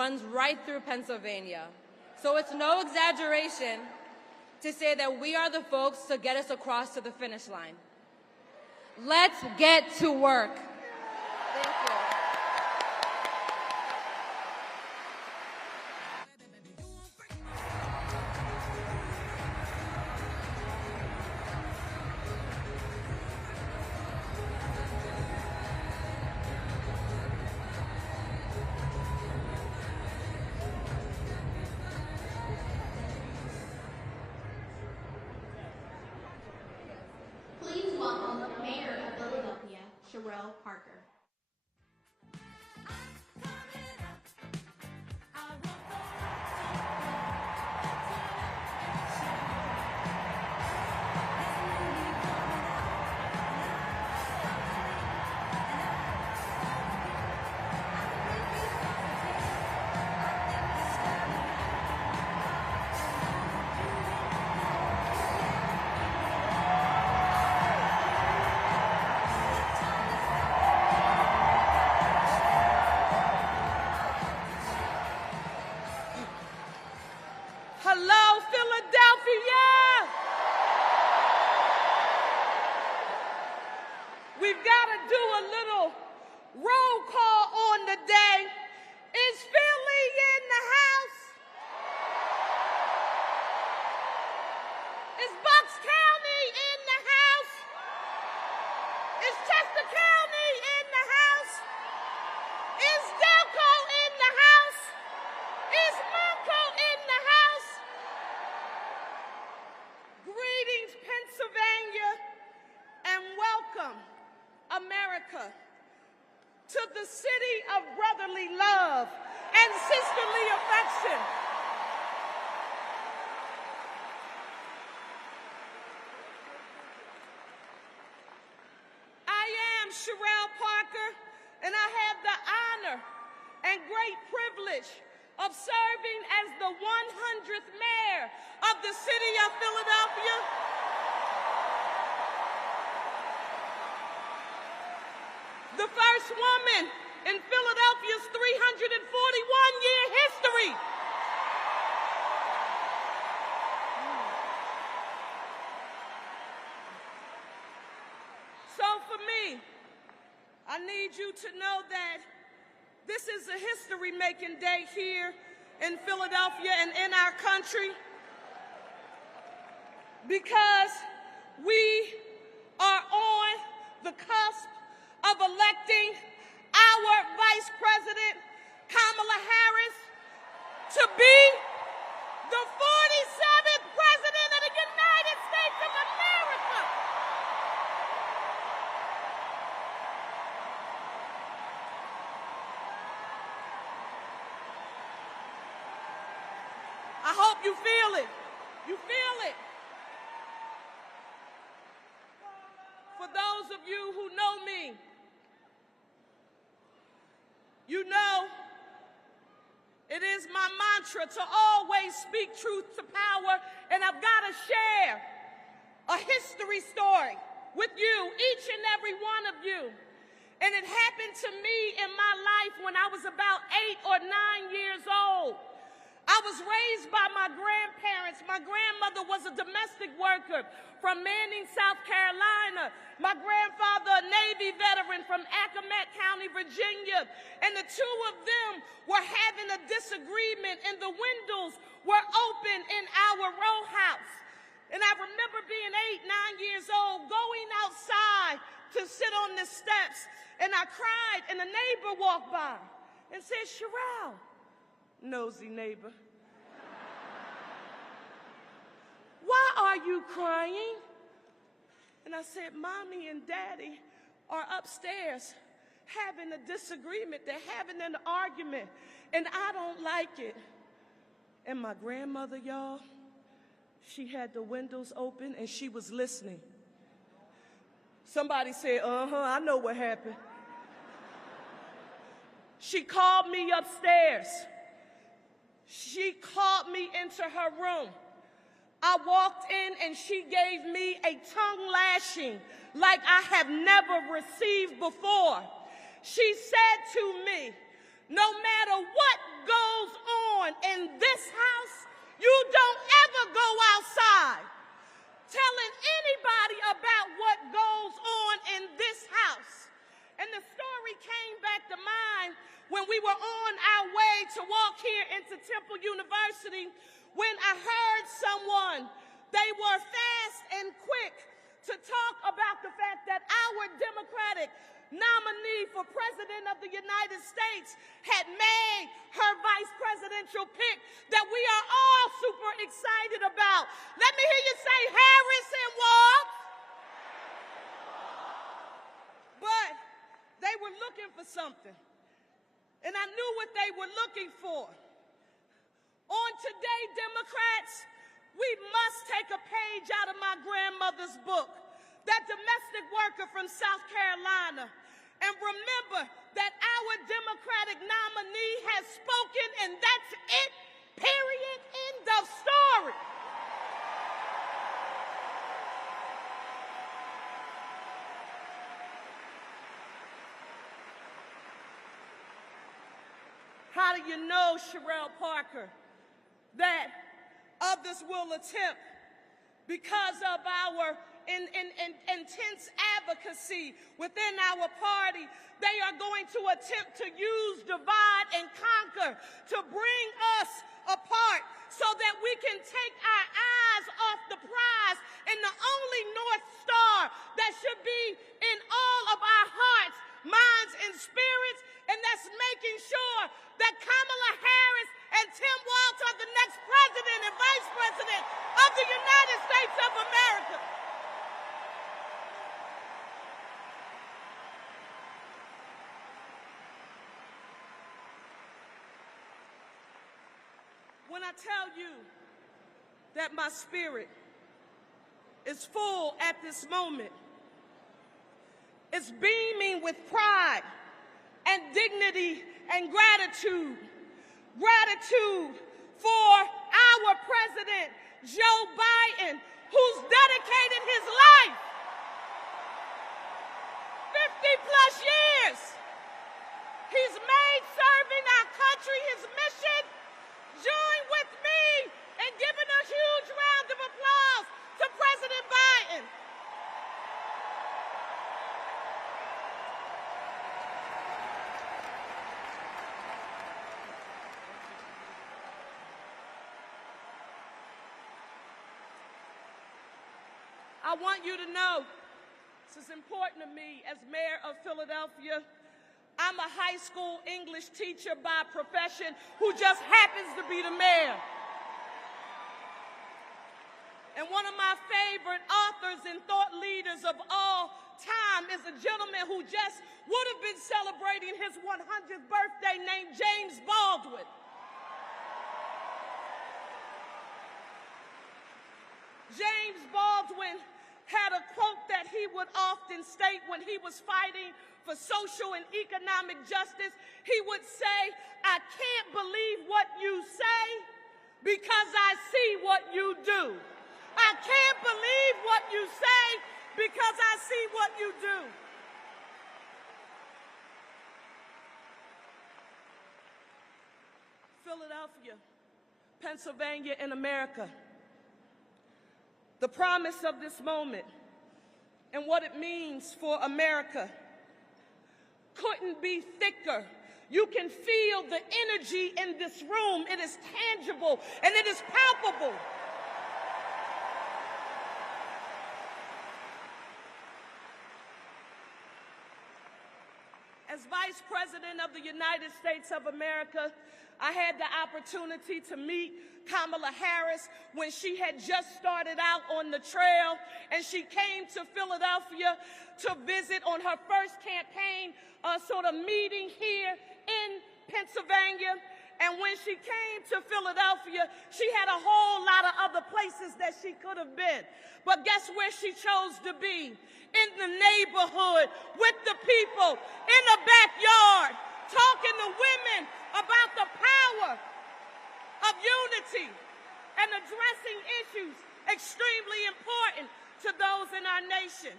runs right through Pennsylvania. So it's no exaggeration to say that we are the folks to get us across to the finish line. Let's get to work. Thank you. Parker. We've got to do a little roll call on the day. Is Philly in the house? Is Bucks County in the house? Is Chester County in the house? Is Delco in the house? Is Monco in the house? Greetings, Pennsylvania, and welcome, America, to the city of brotherly love and sisterly affection. I am Sherelle Parker, and I have the honor and great privilege of serving as the 100th mayor of the city of Philadelphia. The first woman in Philadelphia's 341-year history. So for me, I need you to know that this is a history-making day here in Philadelphia and in our country, because we are on the cusp of electing our Vice President, Kamala Harris, to be the 47th President of the United States of America. I hope you feel it. You feel it. For those of you who know me, you know it is my mantra to always speak truth to power, and I've got to share a history story with you, each and every one of you. And it happened to me in my life when I was about 8 or 9 years old. I was raised by my grandparents. My grandmother was a domestic worker from Manning, South Carolina. My grandfather, a Navy veteran from Accomack County, Virginia. And the two of them were having a disagreement, and the windows were open in our row house. And I remember being 8, 9 years old, going outside to sit on the steps, and I cried, and a neighbor walked by and said, "Sherelle," nosy neighbor, "why are you crying?" And I said, "Mommy and Daddy are upstairs having a disagreement. They're having an argument, and I don't like it." And my grandmother, y'all, she had the windows open, and she was listening. Somebody said, I know what happened. She called me upstairs. She called me into her room. I walked in, and she gave me a tongue lashing like I have never received before. She said to me, "No matter what goes at Temple University when I heard someone, they were fast and quick to talk about the fact that our Democratic nominee for President of the United States had made her vice presidential pick that we are all super excited about. Let me hear you say Harris and Walz. But they were looking for something, and I knew what they were looking for. On Today, Democrats, we must take a page out of my grandmother's book, that domestic worker from South Carolina, and remember that our Democratic nominee has spoken, and that's it, period, end of story. How do you know, Sherelle Parker, that others will attempt, because of our intense advocacy within our party, they are going to attempt to use divide and conquer to bring us apart so that we can take our eyes off the prize and the only North Star that should be in all of our hearts, minds, and spirits, and that's making sure that Kamala Harris and Tim Walz are the next president and vice president of the United States of America. When I tell you that my spirit is full at this moment, it's beaming with pride and dignity and gratitude. Gratitude for our President, Joe Biden, who's dedicated his life, 50+ years. He's made serving our country his mission. Join with me in giving a huge round of applause to President Biden. I want you to know, this is important to me as mayor of Philadelphia. I'm a high school English teacher by profession who just happens to be the mayor. And one of my favorite authors and thought leaders of all time is a gentleman who just would have been celebrating his 100th birthday named James Baldwin. James Baldwin had a quote that he would often state when he was fighting for social and economic justice. He would say, "I can't believe what you say because I see what you do. I can't believe what you say because I see what you do." Philadelphia, Pennsylvania, and America. The promise of this moment and what it means for America couldn't be thicker. You can feel the energy in this room. It is tangible and it is palpable. As Vice President of the United States of America, I had the opportunity to meet Kamala Harris when she had just started out on the trail, and she came to Philadelphia to visit on her first campaign sort of meeting here in Pennsylvania. And when she came to Philadelphia, she had a whole lot of other places that she could have been. But guess where she chose to be? In the neighborhood, with the people, in the backyard, talking to women about the power of unity and addressing issues extremely important to those in our nation.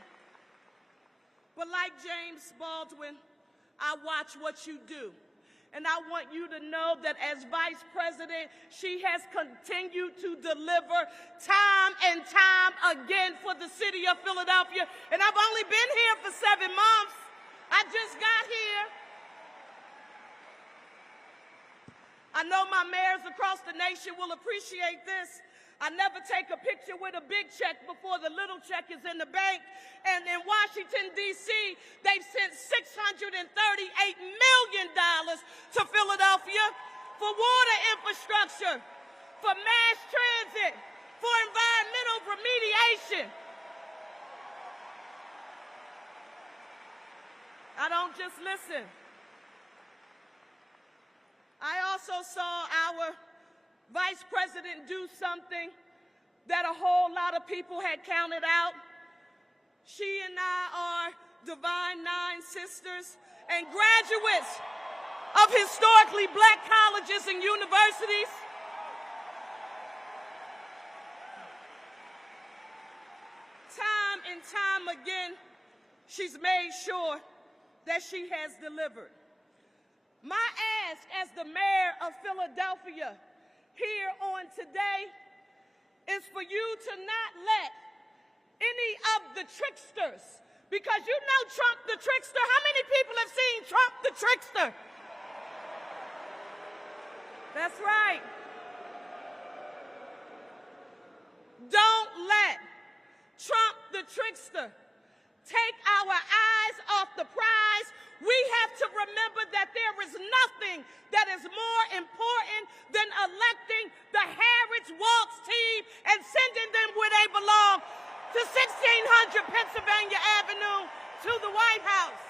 But like James Baldwin, I watch what you do. And I want you to know that as Vice President, she has continued to deliver time and time again for the city of Philadelphia. And I've only been here for 7 months. I just got here. I know my mayors across the nation will appreciate this. I never take a picture with a big check before the little check is in the bank. And in Washington, D.C., they've sent $638 million to Philadelphia for water infrastructure, for mass transit, for environmental remediation. I don't just listen. I also saw our Vice President do something that a whole lot of people had counted out. She and I are Divine Nine Sisters and graduates of historically black colleges and universities. Time and time again, she's made sure that she has delivered. My ask as the mayor of Philadelphia here on today is for you to not let any of the tricksters, because you know Trump the trickster. How many people have seen Trump the trickster? That's right. Don't let Trump the trickster take our eyes off the prize. We have to remember that there is nothing that is more important than electing the Harris-Walz team and sending them where they belong, to 1600 Pennsylvania Avenue, to the White House.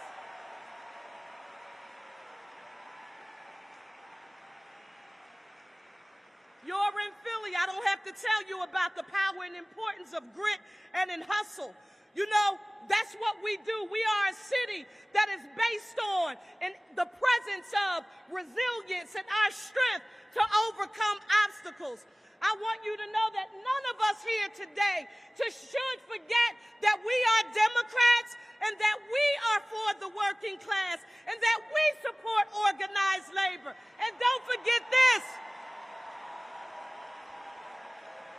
You're in Philly. I don't have to tell you about the power and importance of grit and in hustle. You know, that's what we do. We are a city that is based on the presence of resilience and our strength to overcome obstacles. I want you to know that none of us here today should forget that we are Democrats and that we are for the working class and that we support organized labor. And don't forget this.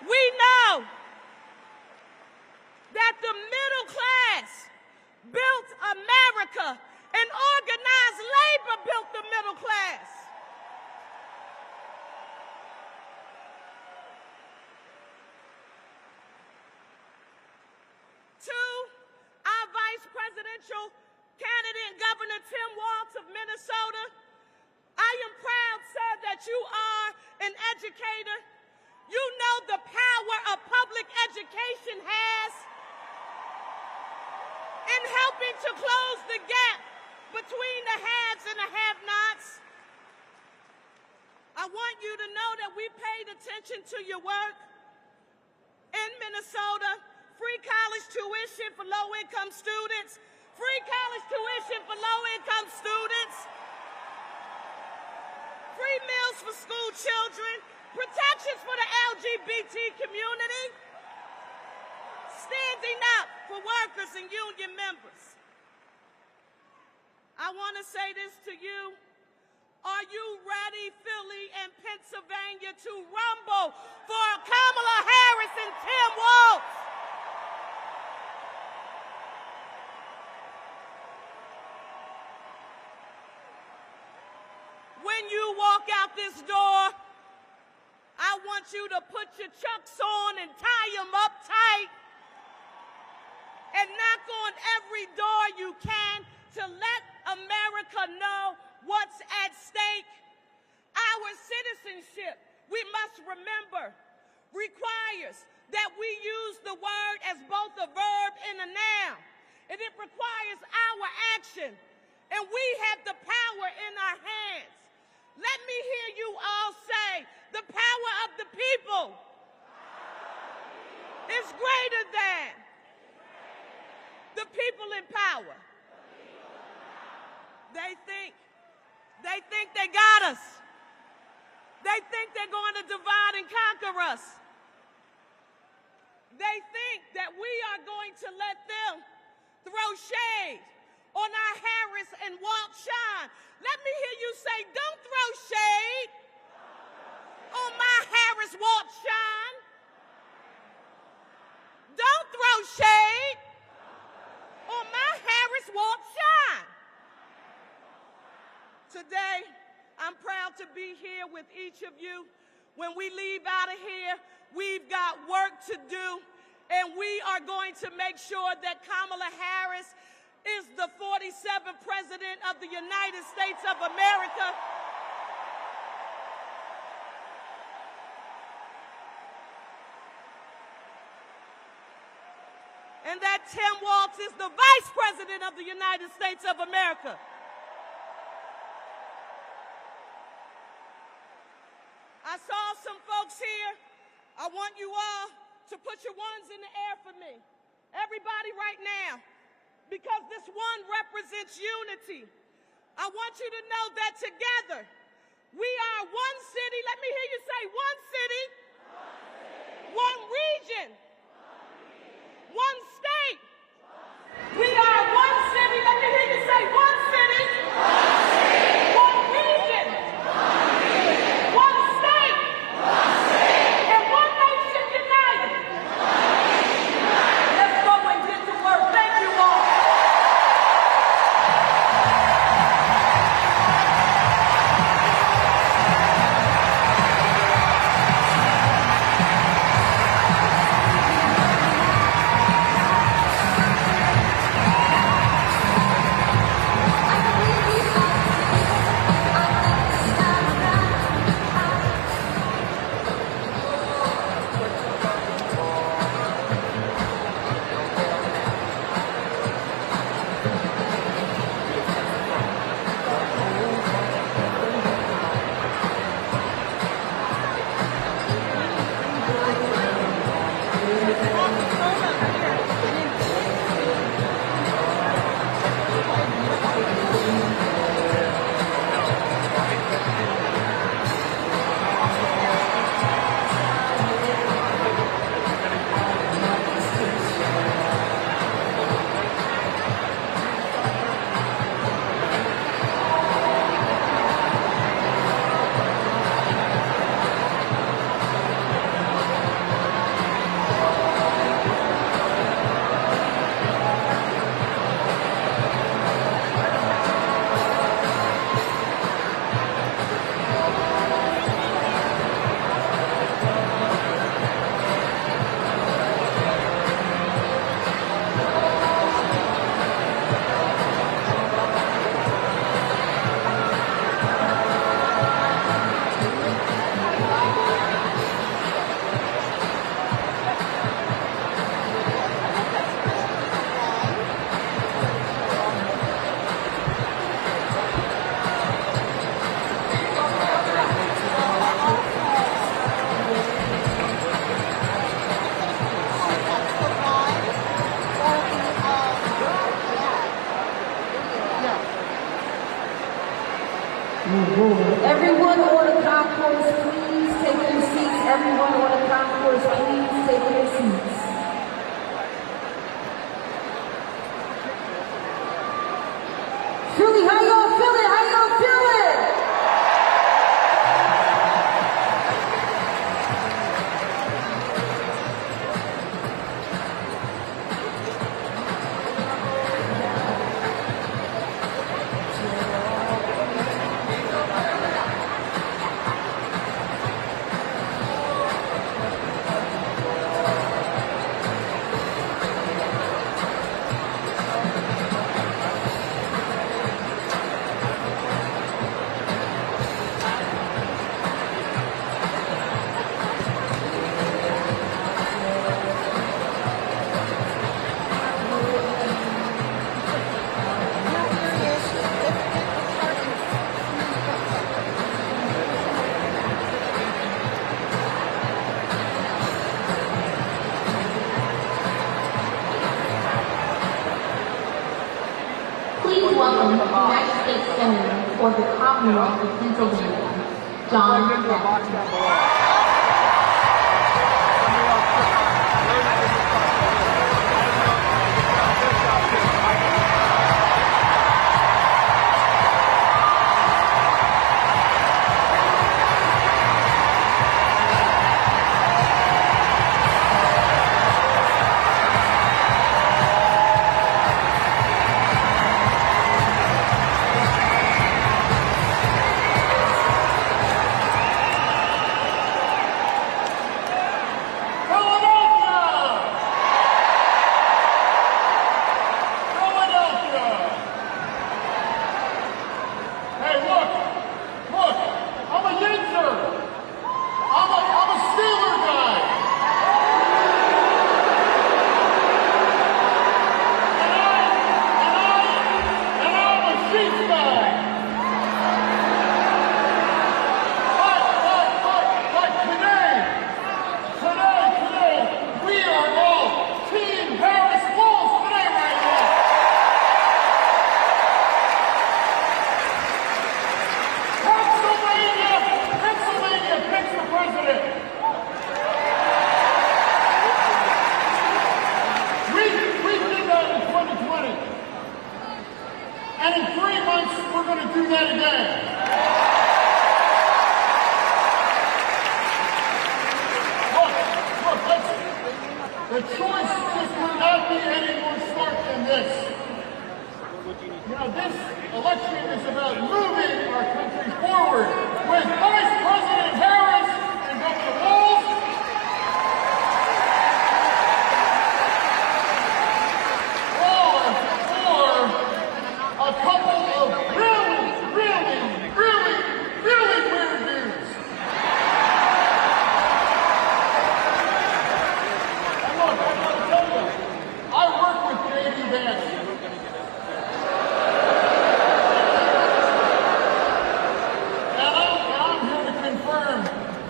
We know that the middle class built America and organized labor built the middle class. To our vice presidential candidate, Governor Tim Walz of Minnesota, I am proud, sir, that you are an educator. You know the power of public education has in helping to close the gap between the haves and the have-nots. I want you to know that we paid attention to your work in Minnesota. Free college tuition for low-income students. Free college tuition for low-income students. Free meals for school children. Protections for the LGBT community. Standing up for workers and union members. I want to say this to you. Are you ready, Philly and Pennsylvania, to rumble for Kamala Harris and Tim Walz? When you walk out this door, I want you to put your chucks on and tie them up tight and knock on every door you can to let America know what's at stake. Our citizenship, we must remember, requires that we use the word as both a verb and a noun. And it requires our action. And we have the power in our hands. Let me hear you all say, the power of the people is greater than the people in power. They think they got us. They think they're going to divide and conquer us. They think that we are going to let them throw shade on our Harris and Walz shine. Let me hear you say, don't throw shade on my Harris Walz shine. Don't throw shade on my Harris Walz shine. Today, I'm proud to to be here with each of you. When we leave out of here, we've got work to do, and we are going to make sure that Kamala Harris is the 47th President of the United States of America. And that Tim Walz is the Vice President of the United States of America. I saw some folks here. I want you all to put your ones in the air for me. Everybody right now, because this one represents unity. I want you to know that together, we are one city. Let me hear you say one city, one region, one state. We are one city. Let me hear you say one city, one region, one state, and one nation united. Let's go and get to work. Thank you all. Everyone on the concourse, please take your seats. Everyone on the concourse, please take your seats. Philly, how y'all feeling? How y'all feeling? Please welcome the United States Senator for the Commonwealth of Pennsylvania, John Fetterman. The choice just could not be any more stark than this. You know, this election is about moving our country forward with Vice President Harris and Governor Walz. Or a couple of really weird dudes. And look, I gotta tell you, I work with J.D. Vance.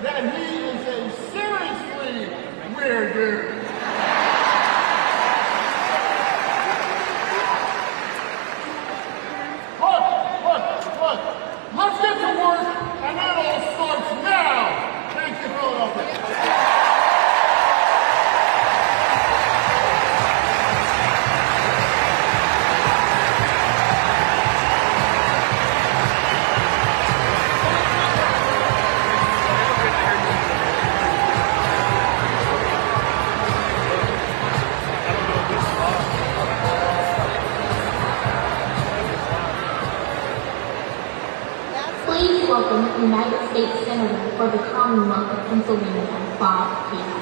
That he is a seriously weird dude. Look. Let's get to work, and that all starts now. Thank you, Philadelphia. Please welcome United States Senator for the Commonwealth of Pennsylvania, Bob Keating.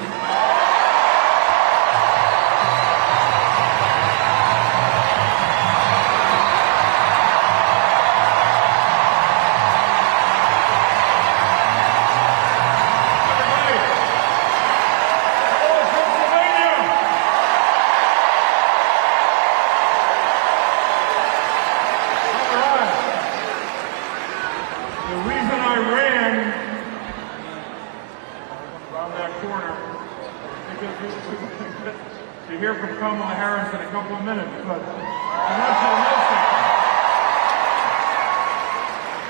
To hear from Kamala Harris in a couple of minutes, but I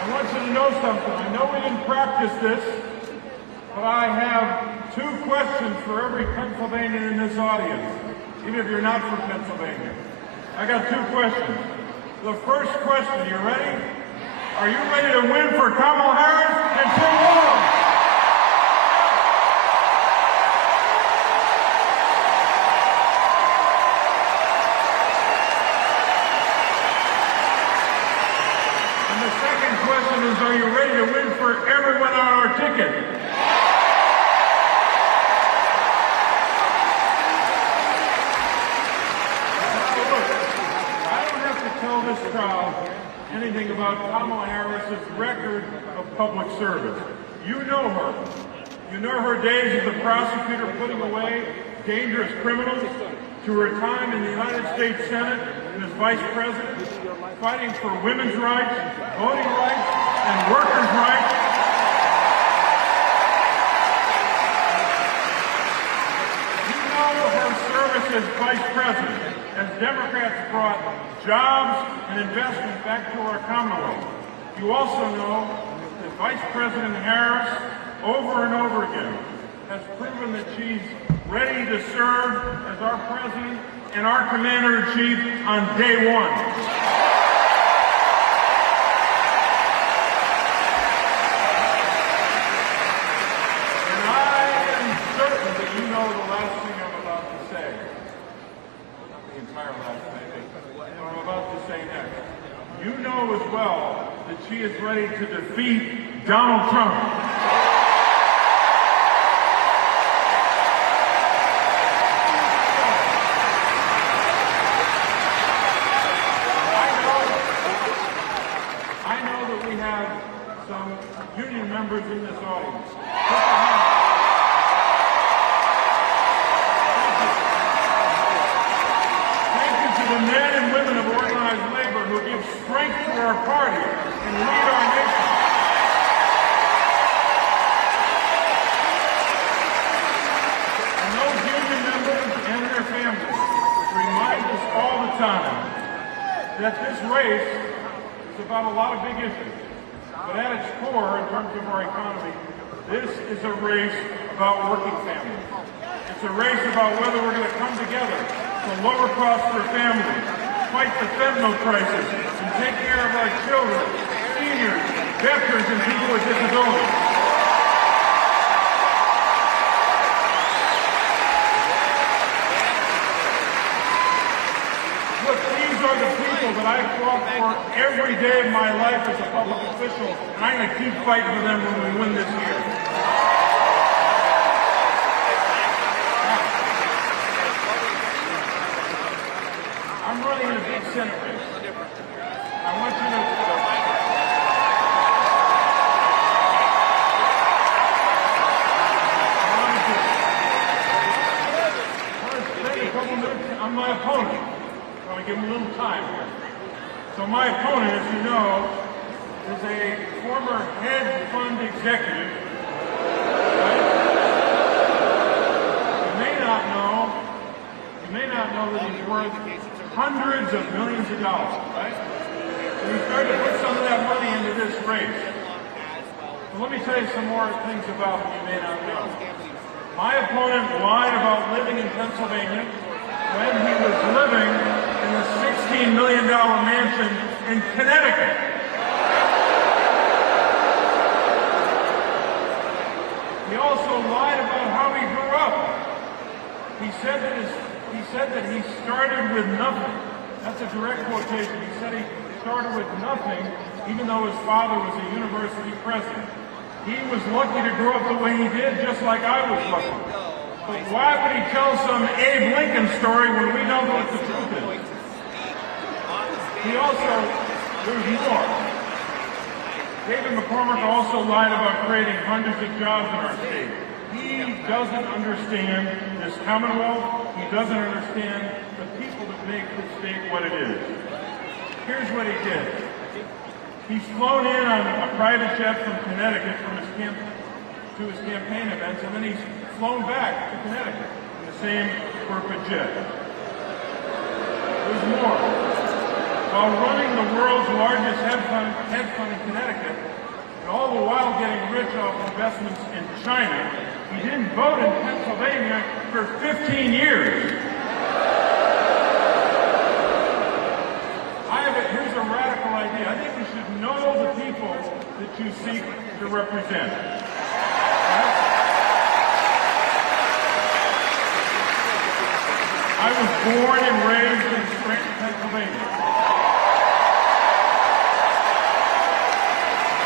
want you to know something. I know we didn't practice this, but I have 2 questions for every Pennsylvanian in this audience, even if you're not from Pennsylvania. I got 2 questions. The first question, you ready? Are you ready to win for Kamala Harris and Tim Walz? Are you ready to win for everyone on our ticket? Look, I don't have to tell this crowd anything about Kamala Harris's record of public service. You know her. You know her days as a prosecutor putting away dangerous criminals, to her time in the United States Senate and as vice president, fighting for women's rights, voting rights, and workers' rights. You know her service as vice president, as Democrats brought jobs and investment back to our Commonwealth. You also know that Vice President Harris, over and over again, has proven that she's ready to serve as our president and our commander-in-chief on day one. And I am certain that you know the last thing I'm about to say. Not the entire last thing, but what I'm about to say next. You know as well that she is ready to defeat Donald Trump. Union members in this audience. Thank you to the men and women of organized labor who give strength to our party and lead our nation. And those union members and their families remind us all the time that this race is about a lot of big issues. But at its core, in terms of our economy, this is a race about working families. It's a race about whether we're going to come together to lower costs for families, fight the fentanyl crisis, and take care of our children, seniors, veterans, and people with disabilities. fought for every day of my life as a public official, and I'm going to keep fighting for them when we win this year. I'm running in a big Senate race. I want you to... on my opponent. I'm going to give him a little time here. So my opponent, as you know, is a former hedge fund executive. Right? You may not know that he's worth hundreds of millions of dollars, right? And he's starting to put some of that money into this race. So let me tell you some more things about him you may not know. My opponent lied about living in Pennsylvania when he was living in a $16 million mansion in Connecticut. He also lied about how he grew up. He said that he started with nothing. That's a direct quotation. He said he started with nothing, even though his father was a university president. He was lucky to grow up the way he did, just like I was lucky. But why would he tell some Abe Lincoln story when we know what the truth is? He also, there's more. David McCormick also lied about creating hundreds of jobs in our state. He doesn't understand this Commonwealth. He doesn't understand the people that make this state what it is. Here's what he did. He's flown in on a private jet from Connecticut to his campaign events, and then he's flown back to Connecticut in the same corporate jet. There's more. While running the world's largest hedge fund in Connecticut, and all the while getting rich off investments in China, he didn't vote in Pennsylvania for 15 years. Here's a radical idea. I think you should know the people that you seek to represent. I was born and raised in Scranton, Pennsylvania.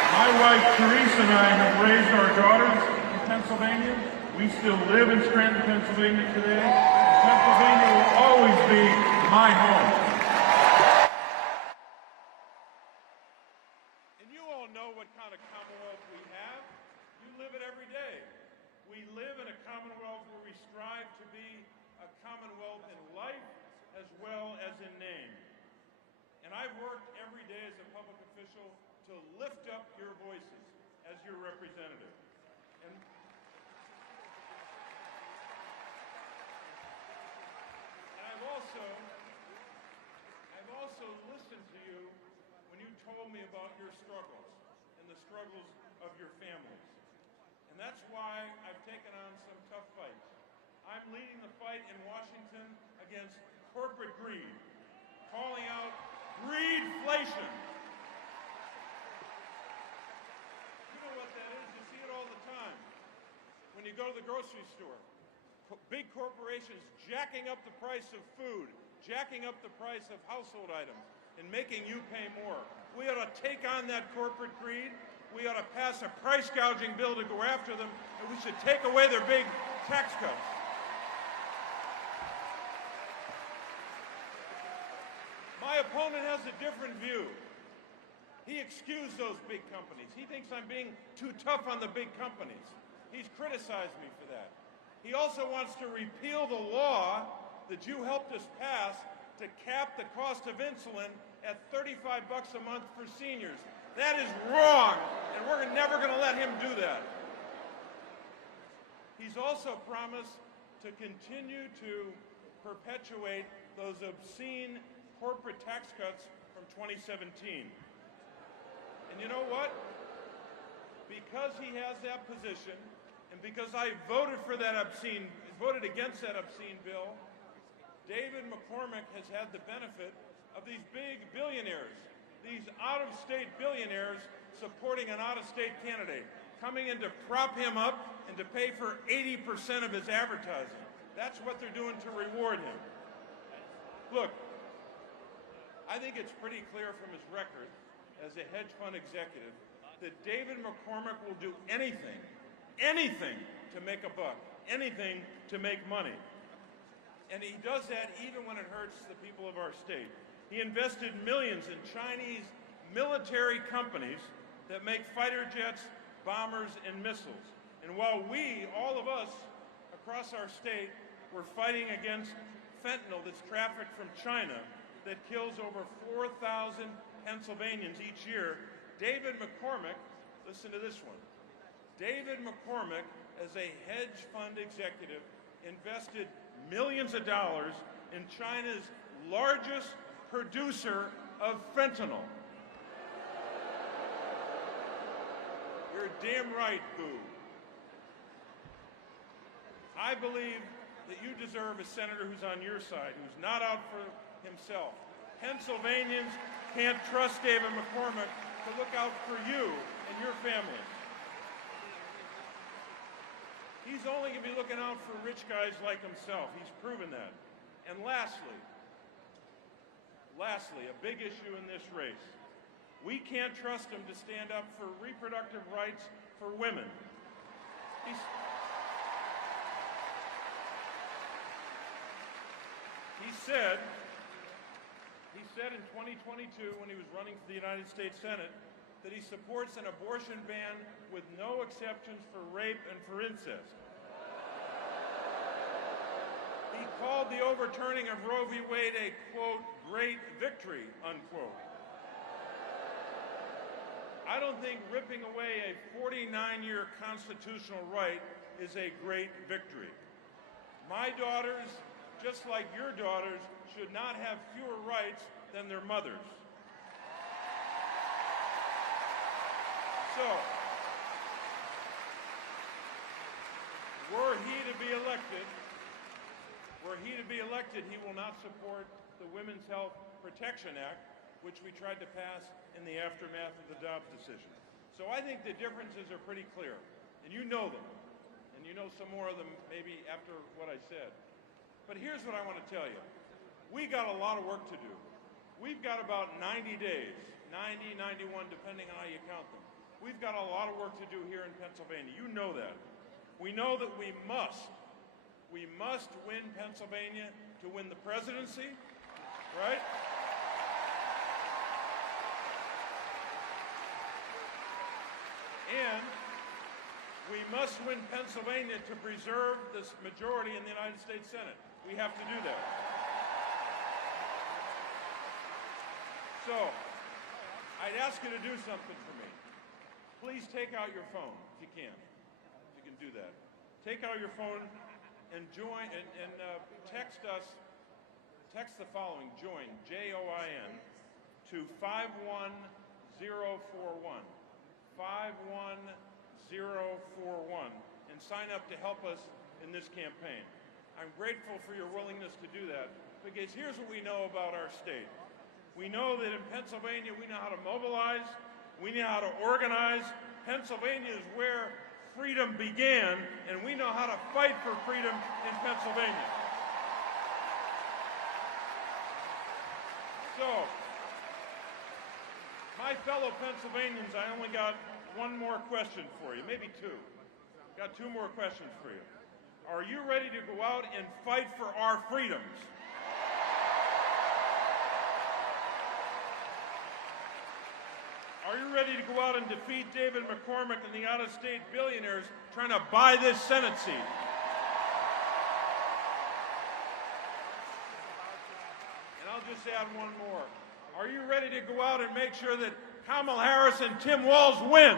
My wife, Teresa, and I have raised our daughters in Pennsylvania. We still live in Scranton, Pennsylvania today. Pennsylvania will always be my home. And you all know what kind of Commonwealth we have. You live it every day. We live in a Commonwealth where we strive to be a Commonwealth in life as well as in name. And I've worked every day as a public official to lift up your voices as your representative. And I've also listened to you when you told me about your struggles and the struggles of your families. And that's why I've taken on some tough fights. I'm leading the fight in Washington against corporate greed, calling out greedflation. You know what that is? You see it all the time. When you go to the grocery store, big corporations jacking up the price of food, jacking up the price of household items, and making you pay more. We ought to take on that corporate greed. We ought to pass a price gouging bill to go after them, and we should take away their big tax cuts. My opponent has a different view. He excused those big companies. He thinks I'm being too tough on the big companies. He's criticized me for that. He also wants to repeal the law that you helped us pass to cap the cost of insulin at $35 a month for seniors. That is wrong, and we're never going to let him do that. He's also promised to continue to perpetuate those obscene corporate tax cuts from 2017. And you know what? Because he has that position, and because I voted against that obscene bill, David McCormick has had the benefit of these big billionaires, these out-of-state billionaires supporting an out-of-state candidate, coming in to prop him up and to pay for 80% of his advertising. That's what they're doing to reward him. Look, I think it's pretty clear from his record as a hedge fund executive that David McCormick will do anything to make a buck, anything to make money. And he does that even when it hurts the people of our state. He invested millions in Chinese military companies that make fighter jets, bombers, and missiles. And while we, all of us across our state, were fighting against fentanyl that's trafficked from China that kills over 4,000 Pennsylvanians each year, David McCormick, listen to this one, David McCormick, as a hedge fund executive, invested millions of dollars in China's largest producer of fentanyl. You're damn right, boo. I believe that you deserve a senator who's on your side, who's not out for himself. Pennsylvanians can't trust David McCormick to look out for you and your family. He's only going to be looking out for rich guys like himself. He's proven that. And lastly, a big issue in this race. We can't trust him to stand up for reproductive rights for women. He said in 2022 when he was running for the United States Senate that he supports an abortion ban with no exceptions for rape and for incest. He called the overturning of Roe v. Wade a, quote, great victory, unquote. I don't think ripping away a 49-year constitutional right is a great victory. My daughters, just like your daughters, should not have fewer rights than their mothers. So, were he to be elected, he will not support the Women's Health Protection Act, which we tried to pass in the aftermath of the Dobbs decision. So I think the differences are pretty clear, and you know them, and you know some more of them maybe after what I said. But here's what I want to tell you. We got a lot of work to do. We've got about 90 days, 90, 91, depending on how you count them. We've got a lot of work to do here in Pennsylvania. You know that. We know that we must win Pennsylvania to win the presidency, right? And we must win Pennsylvania to preserve this majority in the United States Senate. We have to do that. So, I'd ask you to do something for me. Please take out your phone, if you can. If you can do that. Take out your phone and join, and text us, text the following, join, J-O-I-N, to 51041. 51041, and sign up to help us in this campaign. I'm grateful for your willingness to do that, because here's what we know about our state. We know that in Pennsylvania we know how to mobilize, we know how to organize. Pennsylvania is where freedom began, and we know how to fight for freedom in Pennsylvania. So, my fellow Pennsylvanians, I only got one more question for you, maybe two. Got two more questions for you. Are you ready to go out and fight for our freedoms? Are you ready to go out and defeat David McCormick and the out-of-state billionaires trying to buy this Senate seat? And I'll just add one more. Are you ready to go out and make sure that Kamala Harris and Tim Walz win?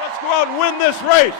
Let's go out and win this race.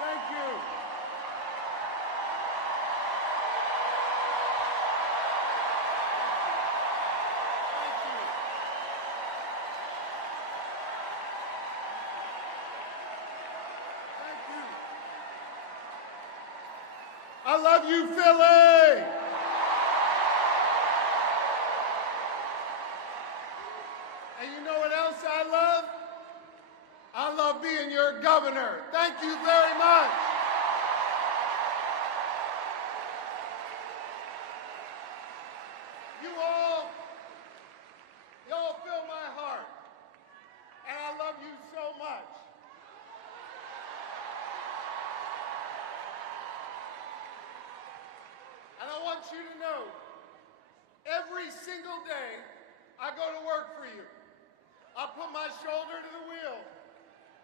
Thank you. I love you, Philly! And you know what else I love? I love being your governor. Thank you very much. Y'all fill my heart. And I love you so much. And I want you to know, every single day, I go to work for you. I put my shoulder to the wheel,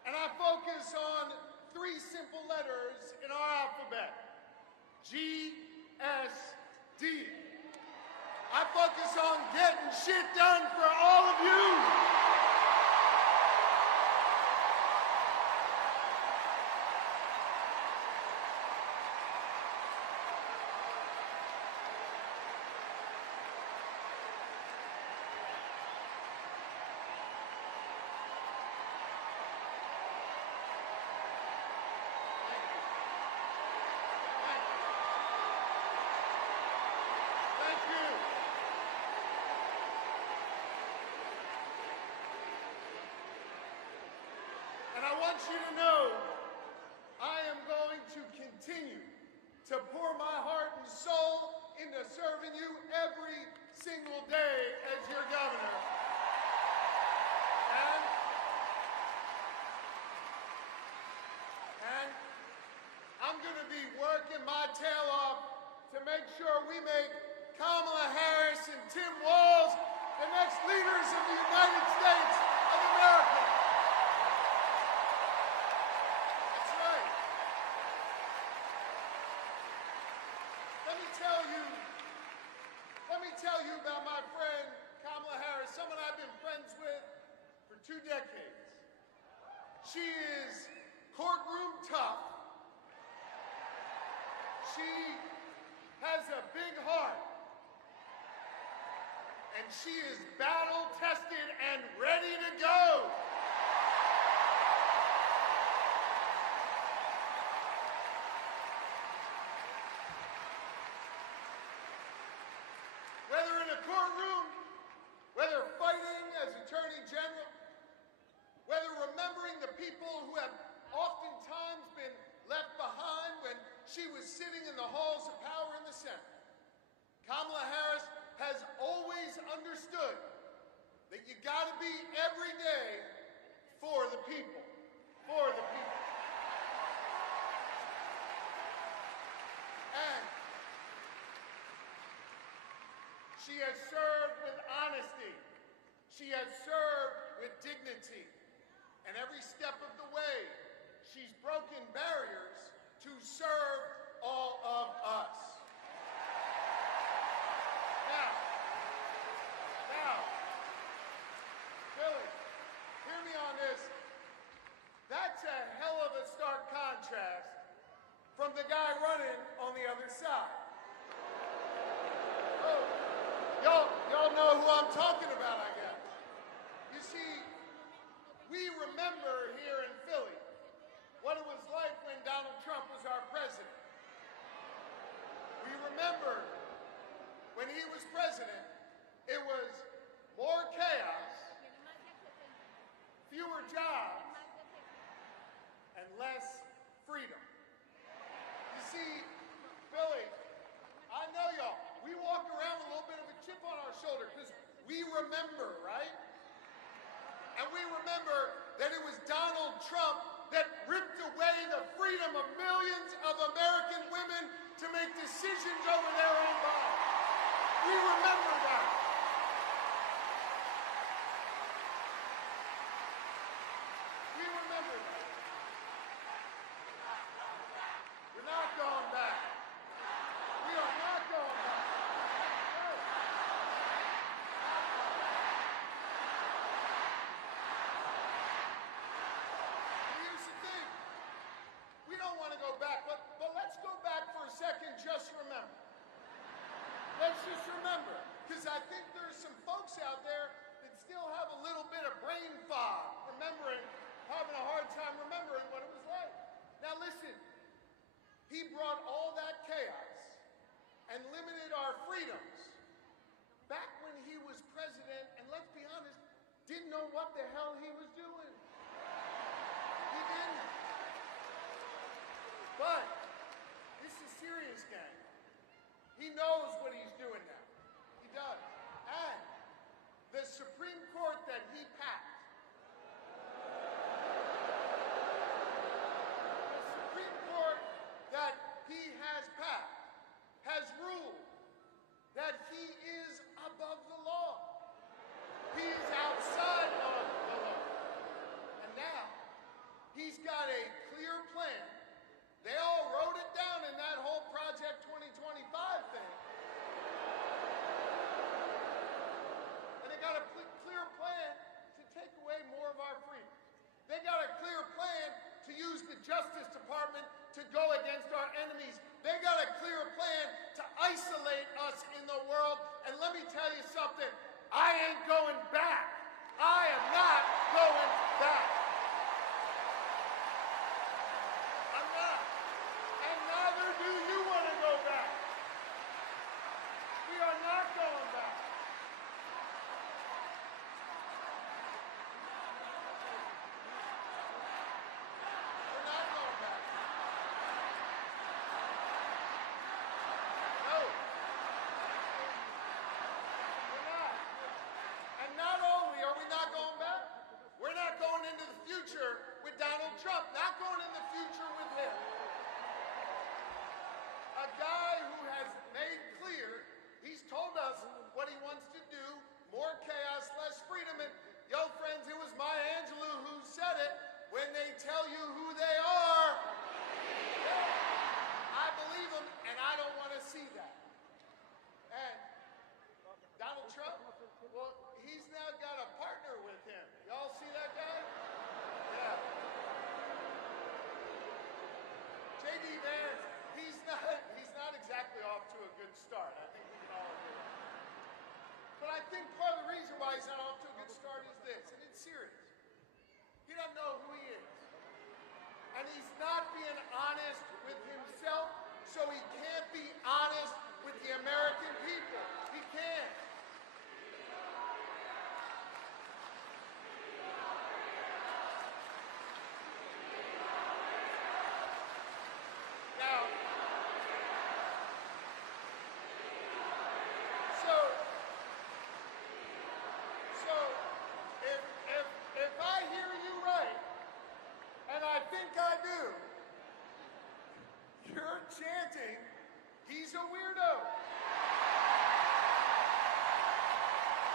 and I focus on 3 simple letters in our alphabet. G-S-D. I focus on getting shit done for all of you. And I want you to know, I am going to continue to pour my heart and soul into serving you every single day as your governor. And I'm going to be working my tail off to make sure we make Kamala Harris and Tim Walz the next leaders of the United States of America. Let me tell you about my friend Kamala Harris, someone I've been friends with for 2 decades. She is courtroom tough. She has a big heart. And she is battle tested and ready to go. Whether in a courtroom, whether fighting as Attorney General, whether remembering the people who have oftentimes been left behind when she was sitting in the halls of power in the Senate, Kamala Harris has always understood that you gotta be every day for the people, for the people. And she has served with honesty. She has served with dignity. And every step of the way, she's broken barriers to serve all of us. Now, Billy, hear me on this. That's a hell of a stark contrast from the guy running on the other side. Oh. Y'all know who I'm talking about, I guess. You see, we remember here in Philly what it was like when Donald Trump was our president. We remember when he was president, it was more chaos, fewer jobs, and less freedom. You see, Philly, I know y'all. We walk around with a little bit of a chip on our shoulder because we remember, right? And we remember that it was Donald Trump that ripped away the freedom of millions of American women to make decisions over their own bodies. We remember that. We remember that. We're not going back. We are not going back. Here's the thing. We don't want to just remember. Let's just remember, because I think there's some folks out there that still have a little bit of brain fog, having a hard time remembering what it was like. Now listen, he brought all that chaos and limited our freedoms back when he was president, and let's be honest, didn't know what the hell he was doing. He didn't. But this is serious, gang. He knows what he's doing now. He does. And the Supreme Court that he packed, the Supreme Court that he has packed, has ruled that he is above the law. He is outside of the law. And now, he's got a clear plan. They all wrote it down in that whole Project 2025 thing. And they got a clear plan to take away more of our freedoms. They got a clear plan to use the Justice Department to go against our enemies. They got a clear plan to isolate us in the world. And let me tell you something, I ain't going back. I am not going back. I'm not. And neither do you want to go back. We are not going back. We're not going back. No. We're not. And not only are we not going back, we're not going into the future with Donald Trump, not going in the future with him. A guy who has made clear, he's told us what he wants to do, more chaos, less freedom. And yo, friends, it was Maya Angelou who said it, when they tell you who they are, I believe them, and I don't want to see that. And Donald Trump, well, he's now got a partner with him. Y'all see that guy? Yeah. J.D. Vance, he's not exactly off to a good start. I think we can all agree. But I think part of the reason why he's not off to a good start is this, and it's serious. He doesn't know who he is. And he's not being honest with himself, so he can't be honest with the American people. He can't. Now, so if I hear you right, and I think I do, you're chanting, he's a weirdo.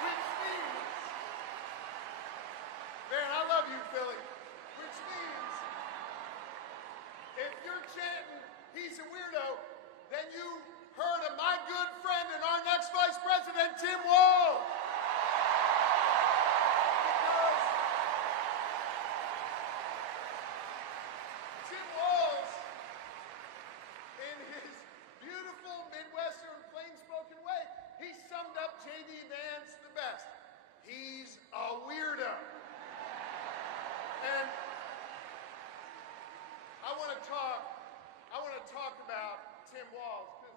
Which means, man, I love you, Philly. Which means, if you're chanting, he's a weirdo, then you heard of my good friend and our next Vice President, Tim Walz. Because Tim Walz, in his beautiful Midwestern, plain-spoken way, he summed up J.D. Vance the best. He's a weirdo. And I want to talk about Tim Walz, because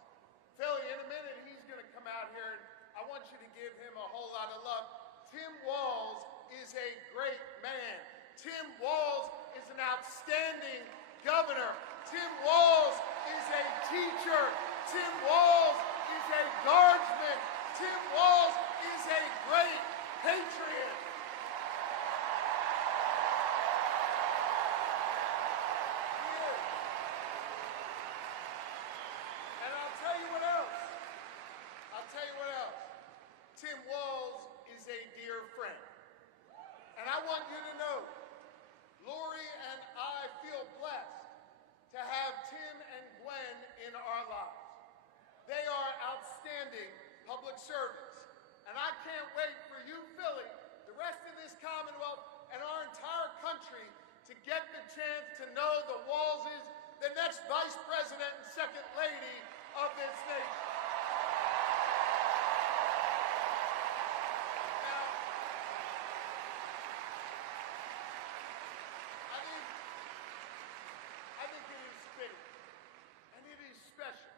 Philly, in a minute, he's going to come out here, and I want you to give him a whole lot of love. Tim Walz is a great man. Tim Walz is an outstanding governor. Tim Walz is a teacher. Tim Walz is a guardsman. Tim Walz is a great patriot. Tim Walz is a dear friend. And I want you to know, Lori and I feel blessed to have Tim and Gwen in our lives. They are outstanding public servants. And I can't wait for you, Philly, the rest of this Commonwealth, and our entire country to get the chance to know the Walzes, the next Vice President and Second Lady of this nation. Now, I think it is fitting, and it is special,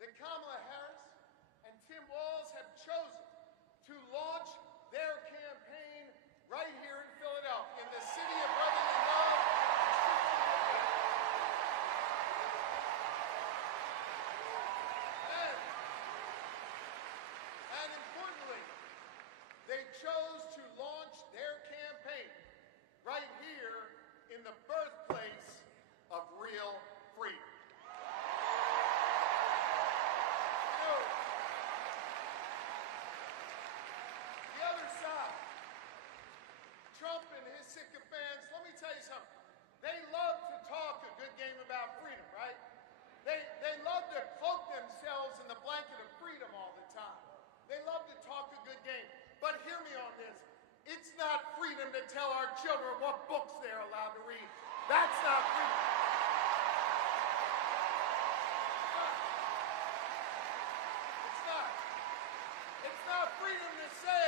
that Kamala Harris and Tim Walz have chosen to launch their campaign right here in Philadelphia, in the city of brotherly love. And importantly, they chose to launch their campaign right here in the birthplace of real freedom. You know, the other side, Trump and his sycophants, let me tell you something. They love to talk a good game about freedom, right? They love to cloak themselves in the blanket of freedom all the time. They love to talk a good game. But hear me on this. It's not freedom to tell our children what books they're allowed to read. That's not freedom. It's not. It's not freedom to say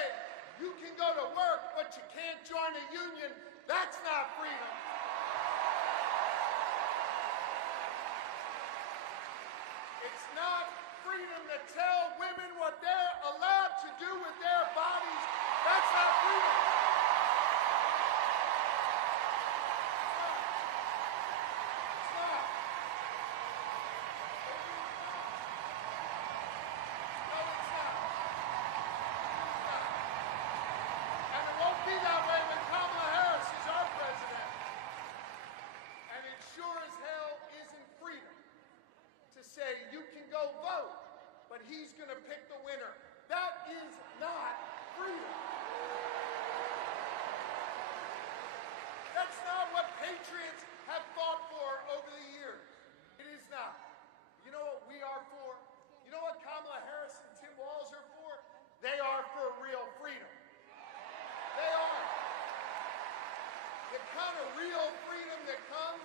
you can go to work, but you can't join a union. That's not freedom. It's not freedom to tell women what they're allowed to do with their bodies. That's not freedom. It's not. No, it's not. It's not. And it won't be that way when Kamala Harris is our president. And it sure as hell isn't freedom to say you can go vote, but he's going to pick the winner. That is not freedom. That's not what patriots have fought for over the years. It is not. You know what we are for? You know what Kamala Harris and Tim Walz are for? They are for real freedom. They are. The kind of real freedom that comes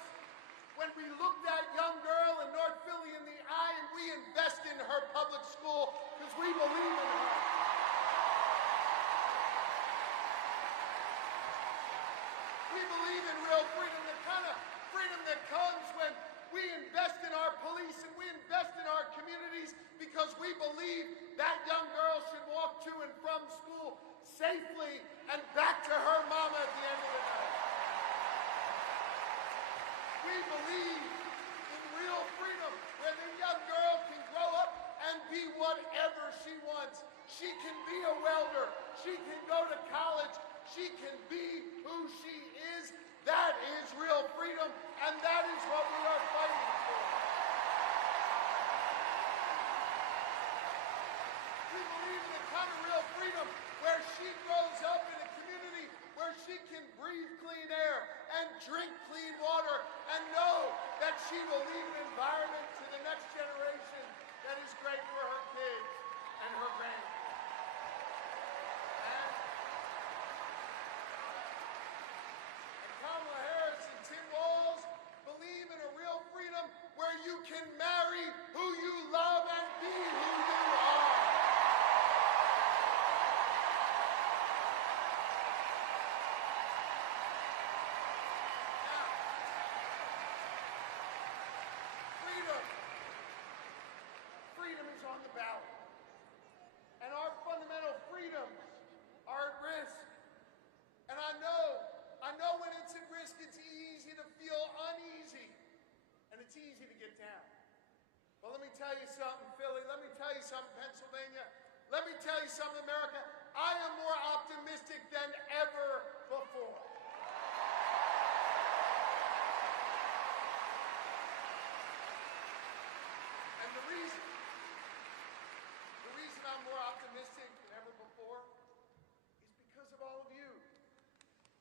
when we look that young girl in North Philly in the eye and we invest in her public school because we believe in her. We believe in real freedom, the kind of freedom that comes when we invest in our police and we invest in our communities because we believe that young girl should walk to and from school safely and back to her mama at the end of the night. We believe in real freedom where the young girl can grow up and be whatever she wants. She can be a welder. She can go to college. She can be who she is. That is real freedom, and that is what we are fighting for. We believe in the kind of real freedom where she grows up in a community where she can breathe clean air and drink clean water and know that she will leave an environment to the next generation that is great for her kids and her grandkids. And Kamala Harris and Tim Walz believe in a real freedom where you can marry who you love and be who you are. Freedom is on the ballot. And our fundamental freedoms are at risk. And I know when it's at risk, it's easy to feel uneasy. And it's easy to get down. But let me tell you something, Philly. Let me tell you something, Pennsylvania. Let me tell you something, America. I am more optimistic than ever before. And the reason I'm more optimistic than ever before is because of all of you.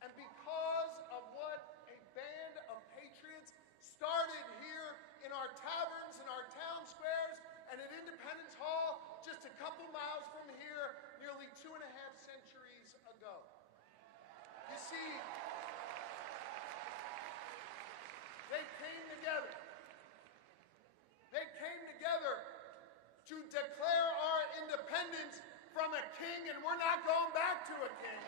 And because of what a band of patriots started here in our taverns, in our town squares, and at Independence Hall, just a couple miles from here, nearly 2.5 centuries ago. You see, they came together. They came together declare our independence from a king, and we're not going back to a king.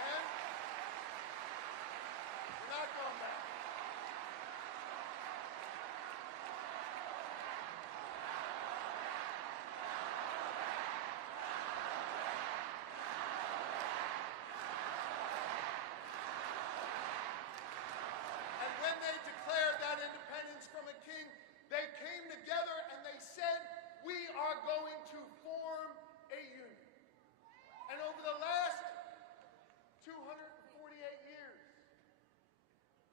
And we're not going back. And when they declared that independence from a king, they came together and they said, we are going to form a union. And over the last 248 years,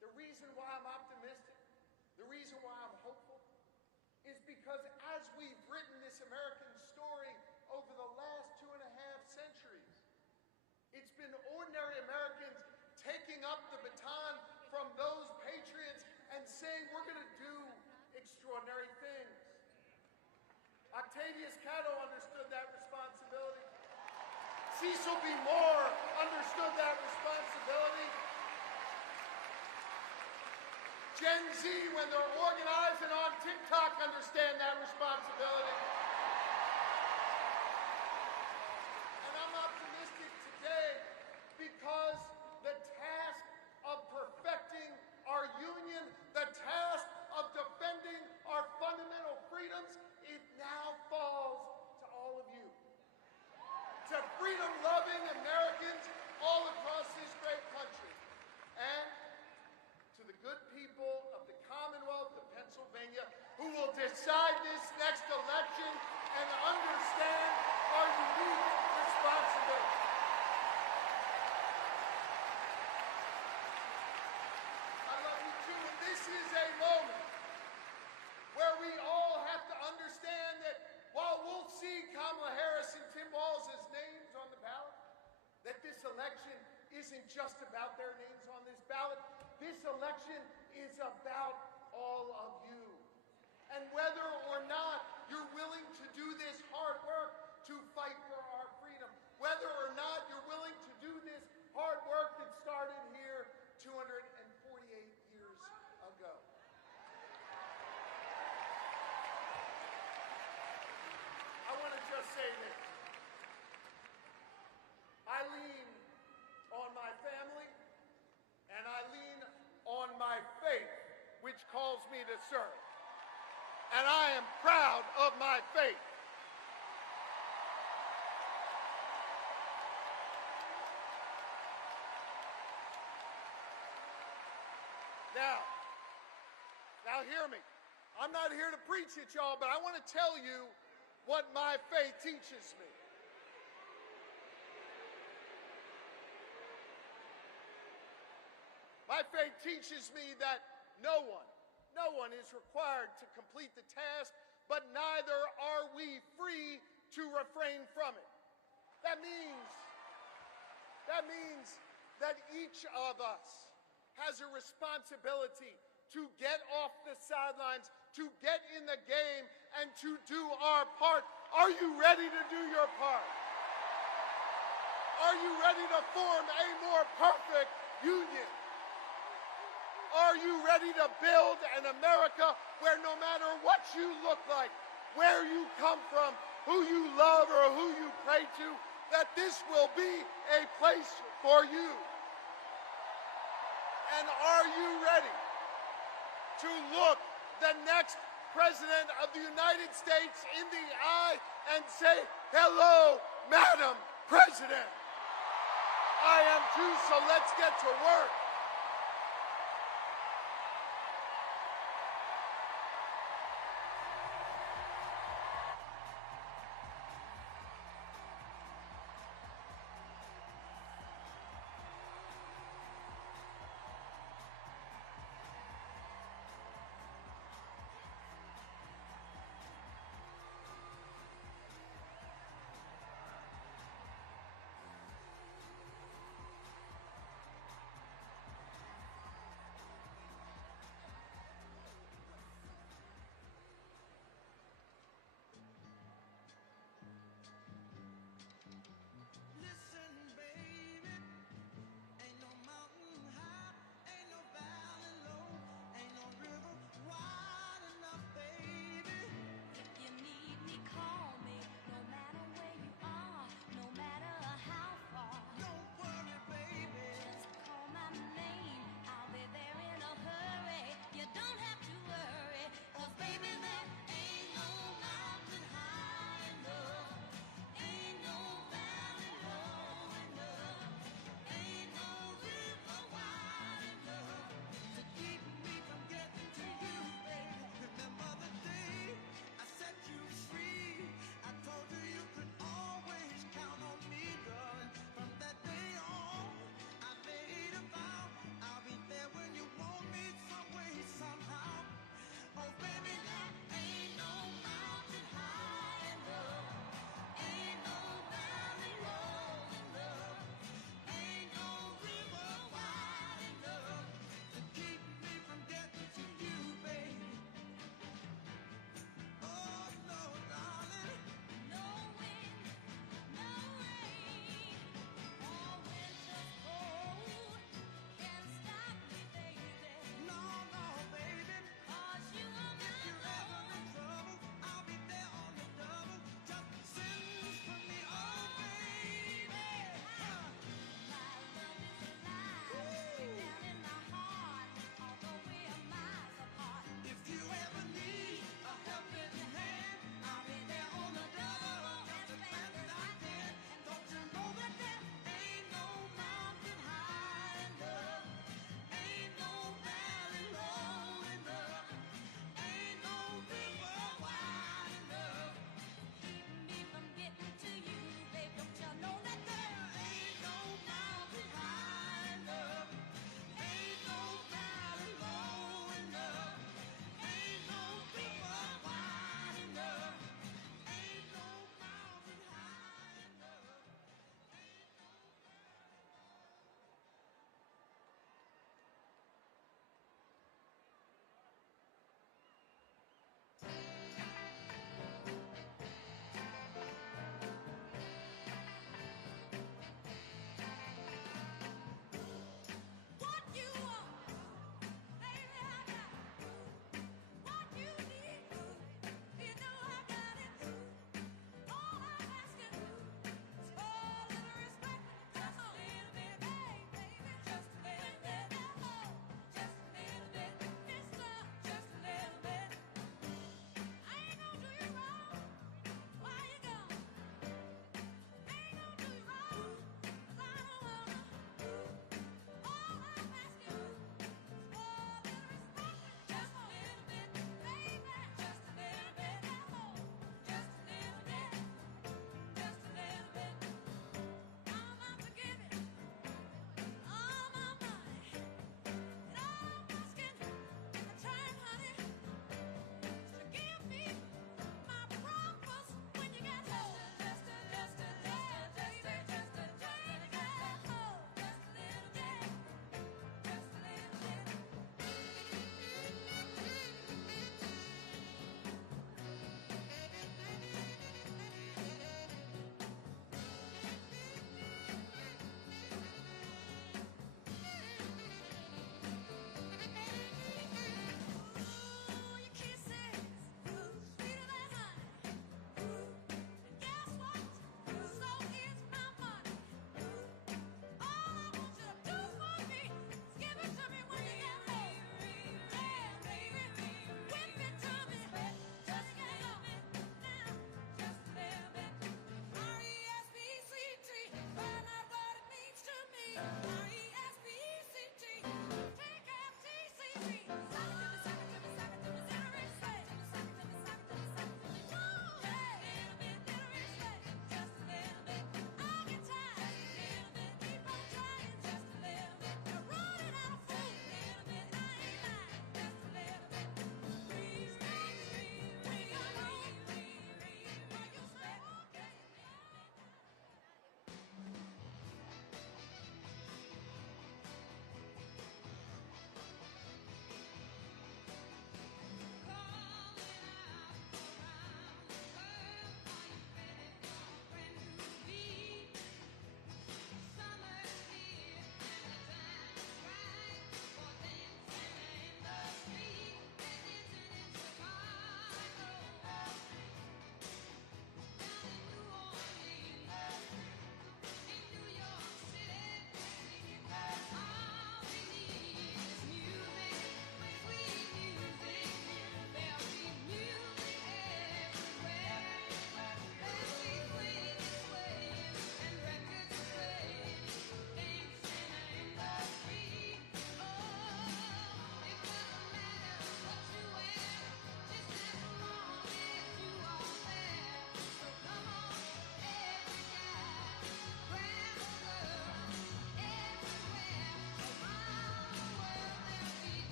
the reason why I'm optimistic, the reason why I'm hopeful, is because as we've written this American story over the last 2.5 centuries, it's been ordinary Americans taking up the baton from those patriots and saying we're going to do extraordinary things. Octavius Cato understood that responsibility. Cecil B. Moore understood that responsibility. Gen Z, when they're organized and on TikTok, understand that responsibility. And I'm optimistic today because the task of perfecting our union, the task of defending our fundamental freedoms, it now falls to all of you. To freedom-loving Americans all across this great country. And to the good people of the Commonwealth of Pennsylvania who will decide this next election and understand our unique responsibility. I love you too, and this is a moment where we all have to understand that while we'll see Kamala Harris and Tim Walz as names on the ballot, that this election isn't just about their names on this ballot. This election is about all of you. And whether or not you're willing to do this hard work to fight for our freedom, whether or not you're willing to do this hard work that started here 248 years ago. I want to just say this. I lean on my family, and I lean on my faith, which calls me to serve. And I am proud of my faith. Now hear me. I'm not here to preach at y'all, but I want to tell you what my faith teaches me. My faith teaches me that no one is required to complete the task, but neither are we free to refrain from it. That means that each of us has a responsibility to get off the sidelines, to get in the game, and to do our part. Are you ready to do your part? Are you ready to form a more perfect union? Are you ready to build an America where no matter what you look like, where you come from, who you love or who you pray to, that this will be a place for you? And are you ready to look the next President of the United States in the eye and say, "Hello, Madam President"? I am too, so let's get to work.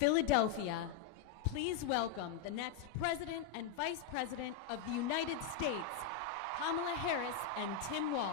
Philadelphia, please welcome the next President and Vice President of the United States, Kamala Harris and Tim Walz.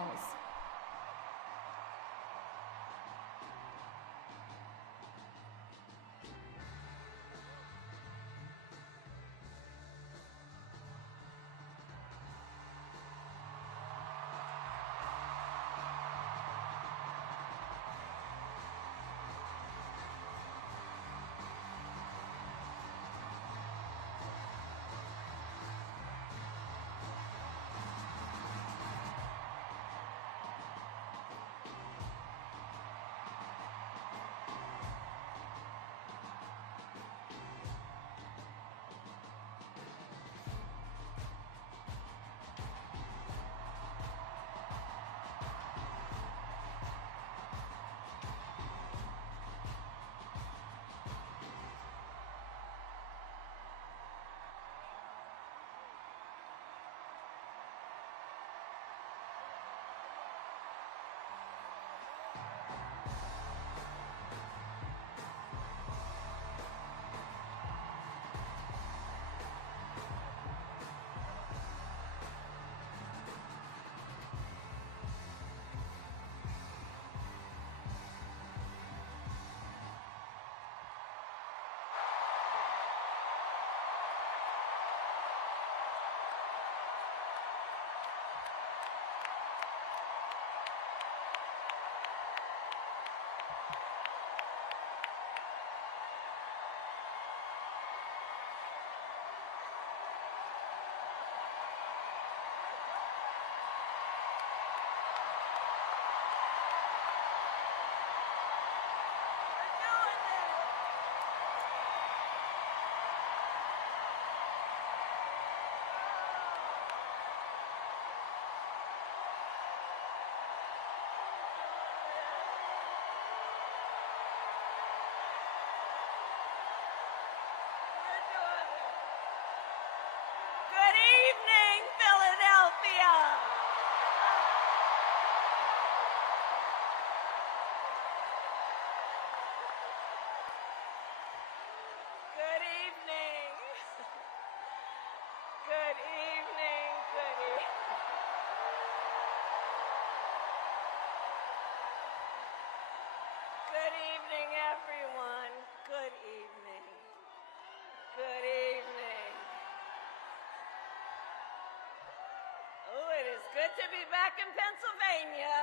Good to be back in Pennsylvania.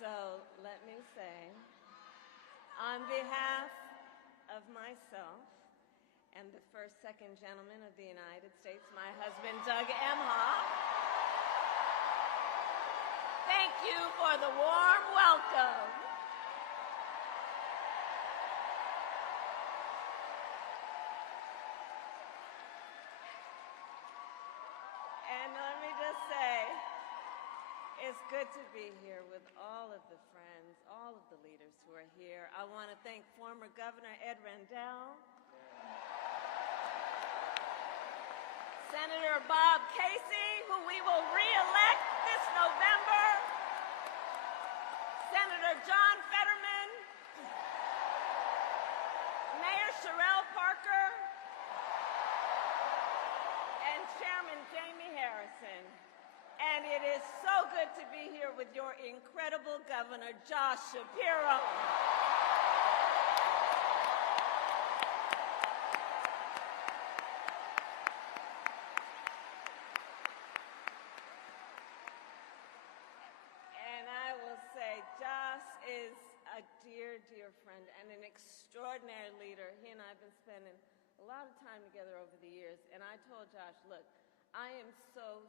So let me say, on behalf of myself and the first, second gentleman of the United States, my husband, Doug Emhoff, thank you for the warm welcome. And let me just say, it's good to be here with all of the friends, all of the leaders who are here. I want to thank former Governor Ed Rendell, Senator Bob Casey, who we will re-elect this November, Senator John Fetterman, Mayor Sherelle Parker, and Chairman Jamie Harrison. And it is so good to be here with your incredible Governor, Josh Shapiro. And I will say, Josh is a dear, dear friend and an extraordinary leader. He and I have been spending a lot of time together over the years. And I told Josh, look, I am so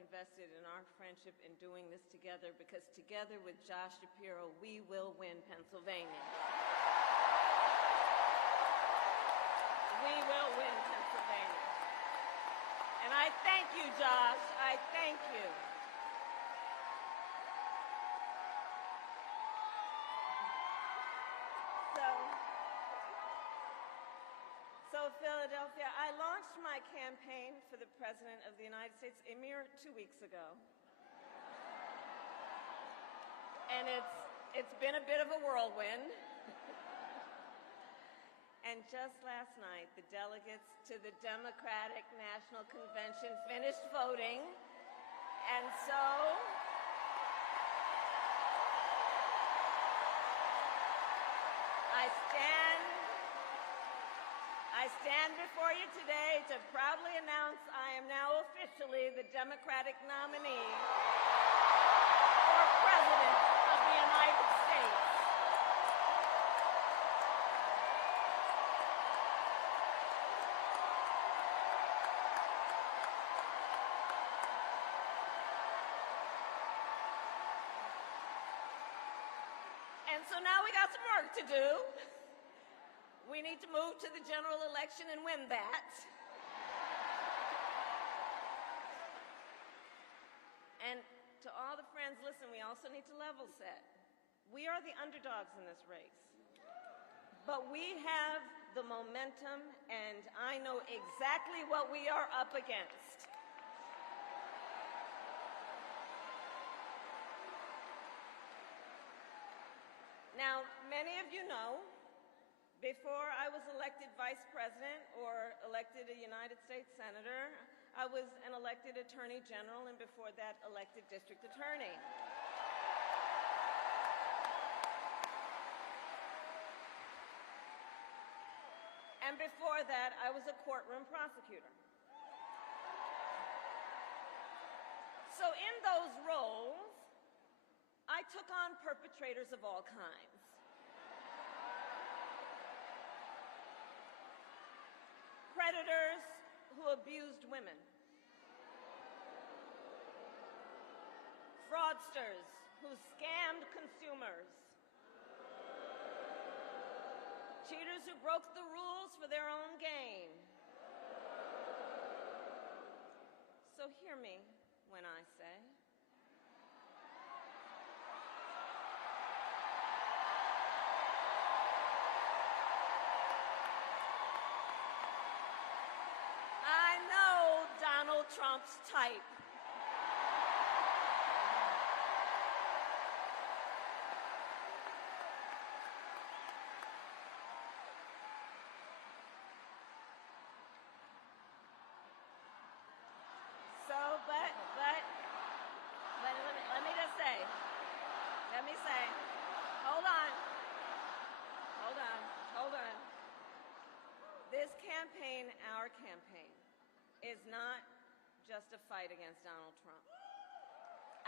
invested in our friendship in doing this together, because together with Josh Shapiro, we will win Pennsylvania. We will win Pennsylvania. And I thank you, Josh. I thank you. So So, Philadelphia, I launched my campaign for the President of the United States a mere 2 weeks ago. And it's been a bit of a whirlwind. And just last night, the delegates to the Democratic National Convention finished voting. And so I stand before you today to proudly announce I am now officially the Democratic nominee for President of the United States. And so now we got some work to do. We need to move to the general election and win that. And to all the friends, listen, we also need to level set. We are the underdogs in this race. But we have the momentum, and I know exactly what we are up against. Now, many of you know, before I was elected vice president or elected a United States senator, I was an elected attorney general, and before that, elected district attorney. And before that, I was a courtroom prosecutor. So in those roles, I took on perpetrators of all kinds. Predators who abused women. Fraudsters who scammed consumers. Cheaters who broke the rules for their own gain. So hear me when I say, I know Donald Trump's type. So, but let me say, hold on. This campaign, our campaign, is not just a fight against Donald Trump.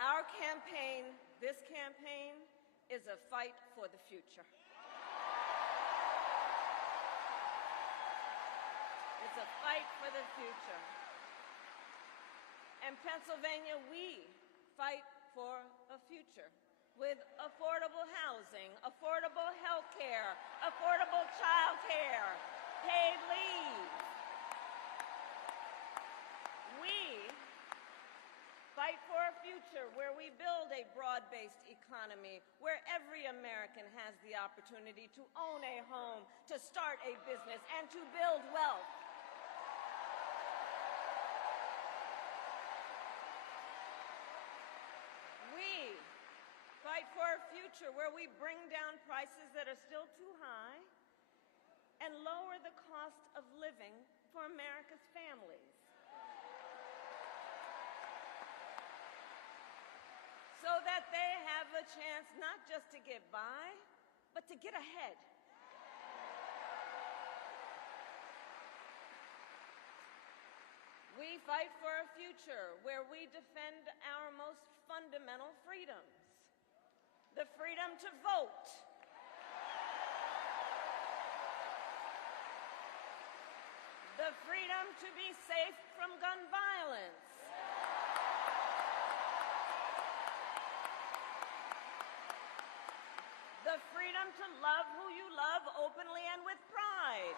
Our campaign, this campaign, is a fight for the future. It's a fight for the future. In Pennsylvania, we fight for a future with affordable housing, affordable health care, affordable child care, paid leave. We fight for a future where we build a broad-based economy, where every American has the opportunity to own a home, to start a business, and to build wealth. We fight for a future where we bring down prices that are still too high and lower the cost of living for America's families. So that they have a chance not just to get by, but to get ahead. We fight for a future where we defend our most fundamental freedoms. The freedom to vote. The freedom to be safe from gun violence. The freedom to love who you love openly and with pride.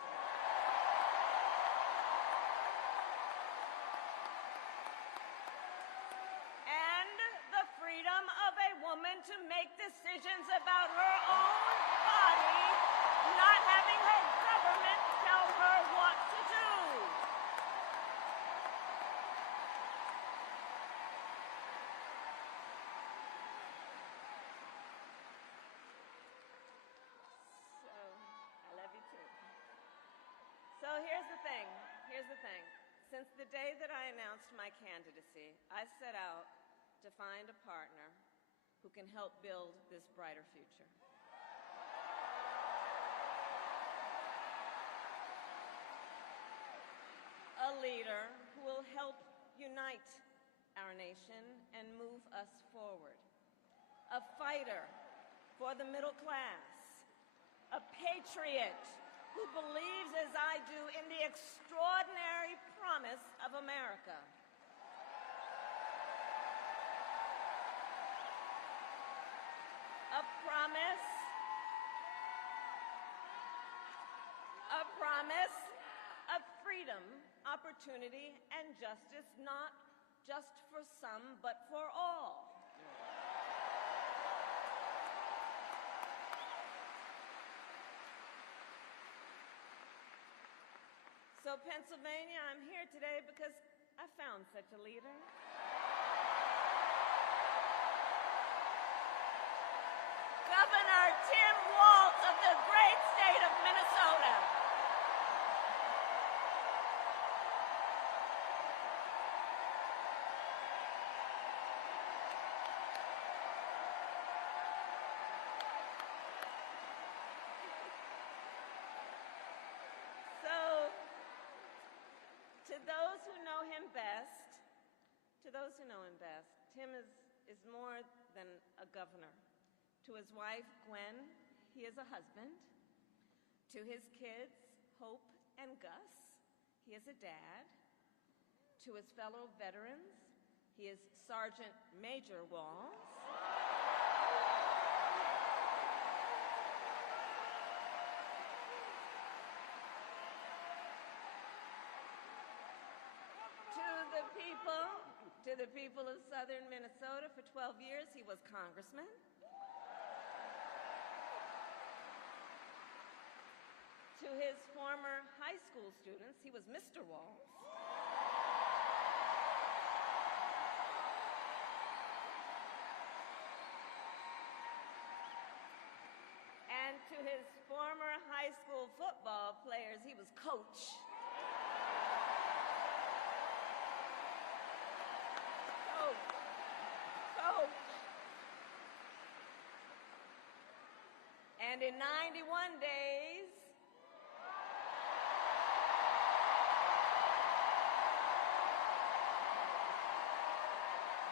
And the freedom of a woman to make decisions about her own body, not having her government tell her what to here's the thing. Since the day that I announced my candidacy, I set out to find a partner who can help build this brighter future. A leader who will help unite our nation and move us forward. A fighter for the middle class. A patriot who believes, as I do, in the extraordinary promise of America. A promise of freedom, opportunity, and justice, not just for some, but for all. So, Pennsylvania, I'm here today because I found such a leader. Governor Tim Walz of the great state of Minnesota. To those who know him best, Tim is more than a governor. To his wife, Gwen, he is a husband. To his kids, Hope and Gus, he is a dad. To his fellow veterans, he is Sergeant Major Walz. To the people of southern Minnesota, for 12 years, he was congressman. To his former high school students, he was Mr. Walz. And to his former high school football players, he was coach. And in 91 days,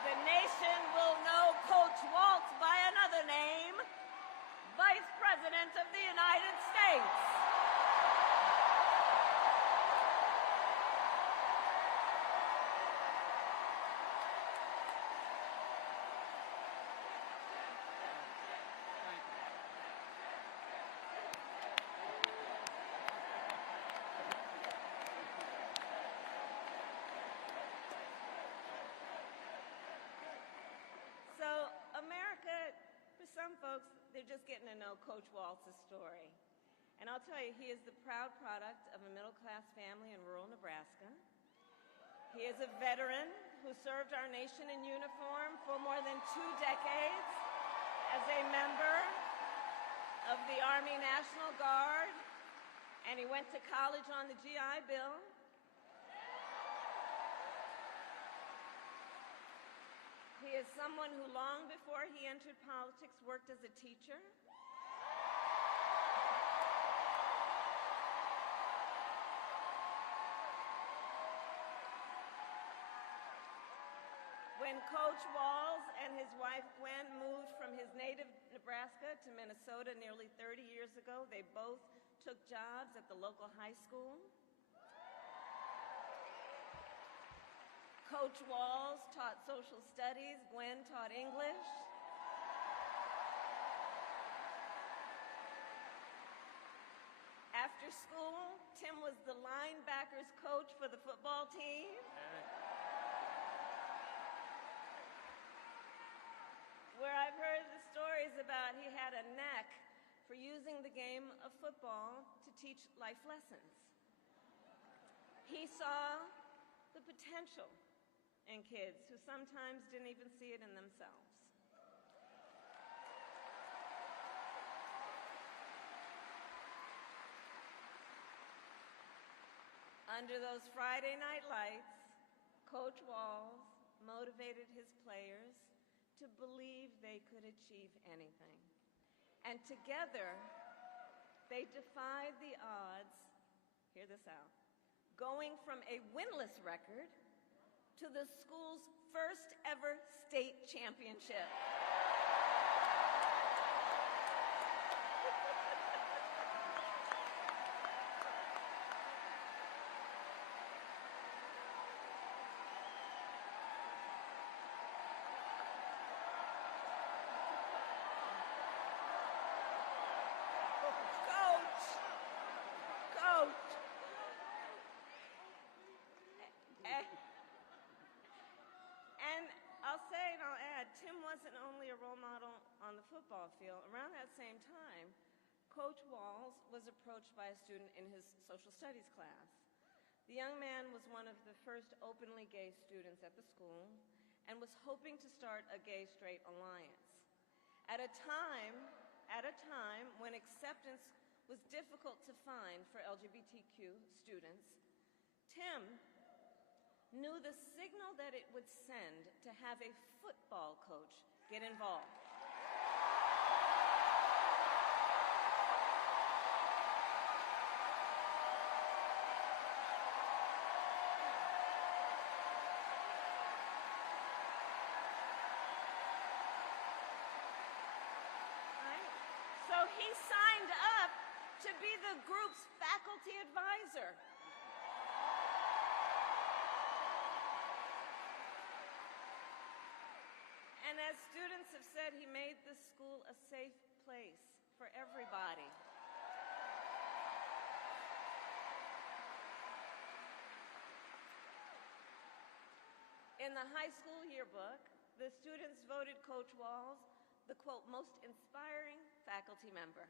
the nation will know Coach Walz by another name, Vice President of the United States. Some folks, they're just getting to know Coach Walz's story. And I'll tell you, he is the proud product of a middle-class family in rural Nebraska. He is a veteran who served our nation in uniform for more than 2 decades as a member of the Army National Guard, and he went to college on the GI Bill. He is someone who, long before he entered politics, worked as a teacher. When Coach Walz and his wife Gwen moved from his native Nebraska to Minnesota nearly 30 years ago, they both took jobs at the local high school. Coach Walz taught social studies, Gwen taught English. After school, Tim was the linebackers coach for the football team. Where I've heard the stories about he had a knack for using the game of football to teach life lessons. He saw the potential in kids who sometimes didn't even see it in themselves. Under those Friday night lights, Coach Walz motivated his players to believe they could achieve anything. And together, they defied the odds, hear this out, going from a winless record to the school's first ever state championship. Tim wasn't only a role model on the football field. Around that same time, Coach Walz was approached by a student in his social studies class. The young man was one of the first openly gay students at the school and was hoping to start a gay-straight alliance. At a time when acceptance was difficult to find for LGBTQ students, Tim knew the signal that it would send to have a football coach get involved. Right? So he signed up to be the group's faculty advisor. And as students have said, he made the school a safe place for everybody. In the high school yearbook, the students voted Coach Walz the, quote, most inspiring faculty member.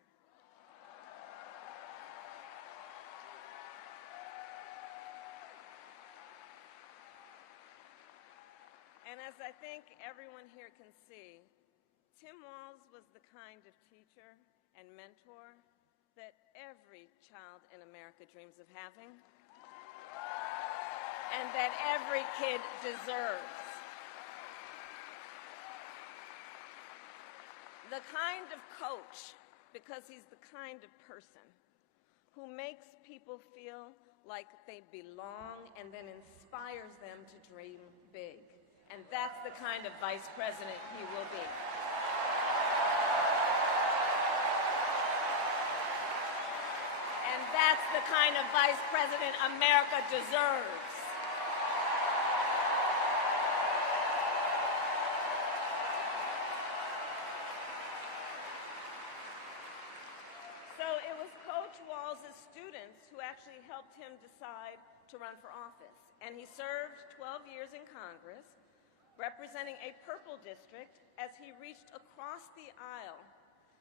And as I think everyone here can see, Tim Walz was the kind of teacher and mentor that every child in America dreams of having, and that every kid deserves. The kind of coach, because he's the kind of person who makes people feel like they belong and then inspires them to dream big. And that's the kind of vice president he will be. And that's the kind of vice president America deserves. So it was Coach Walz's students who actually helped him decide to run for office. And he served 12 years in Congress, representing a purple district as he reached across the aisle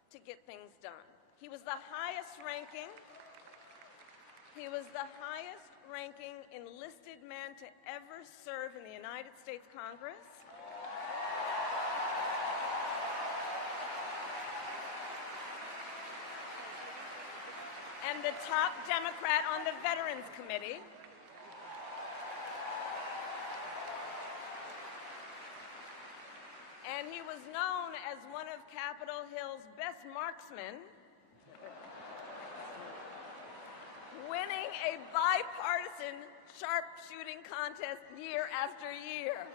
to get things done. He was the highest ranking enlisted man to ever serve in the United States Congress. And the top Democrat on the Veterans Committee. And he was known as one of Capitol Hill's best marksmen, winning a bipartisan sharpshooting contest year after year.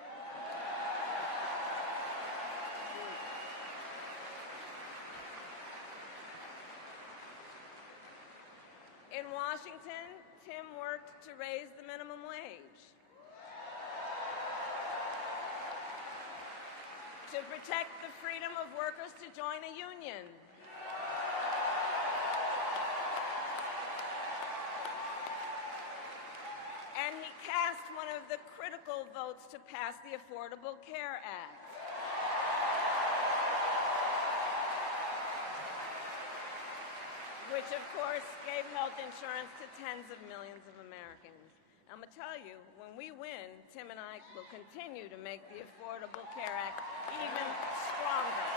In Washington, Tim worked to raise the minimum wage, to protect the freedom of workers to join a union, and he cast one of the critical votes to pass the Affordable Care Act. Which, of course, gave health insurance to tens of millions of Americans. I'm going to tell you, when we win, Tim and I will continue to make the Affordable Care Act even stronger.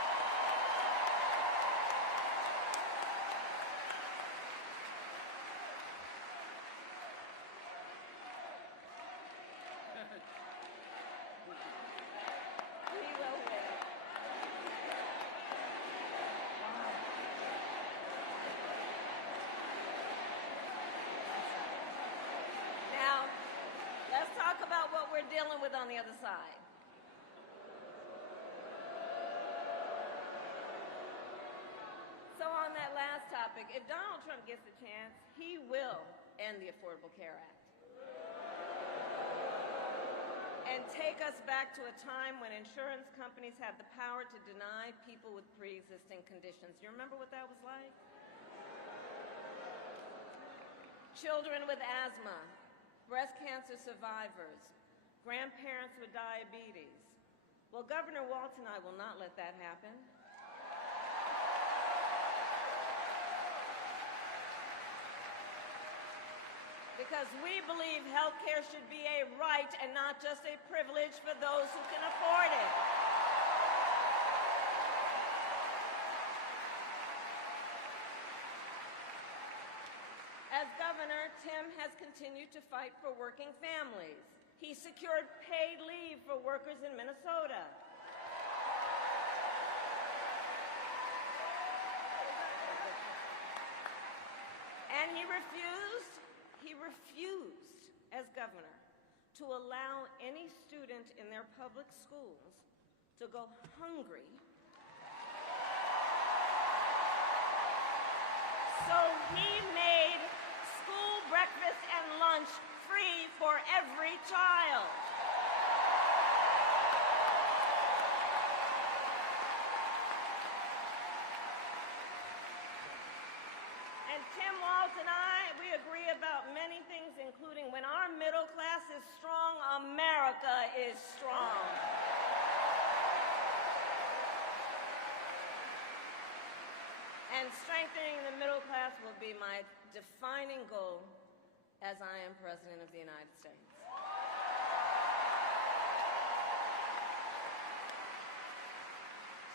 dealing with on the other side. So on that last topic, if Donald Trump gets the chance, he will end the Affordable Care Act and take us back to a time when insurance companies had the power to deny people with pre-existing conditions. You remember what that was like? Children with asthma, breast cancer survivors, grandparents with diabetes. Well, Governor Walz and I will not let that happen. Because we believe health care should be a right and not just a privilege for those who can afford it. As governor, Tim has continued to fight for working families. He secured paid leave for workers in Minnesota. And he refused as governor to allow any student in their public schools to go hungry. So he made school breakfast and lunch free for every child. And Tim Walz and we agree about many things, including when our middle class is strong, America is strong. And strengthening the middle class will be my defining goal as I am President of the United States.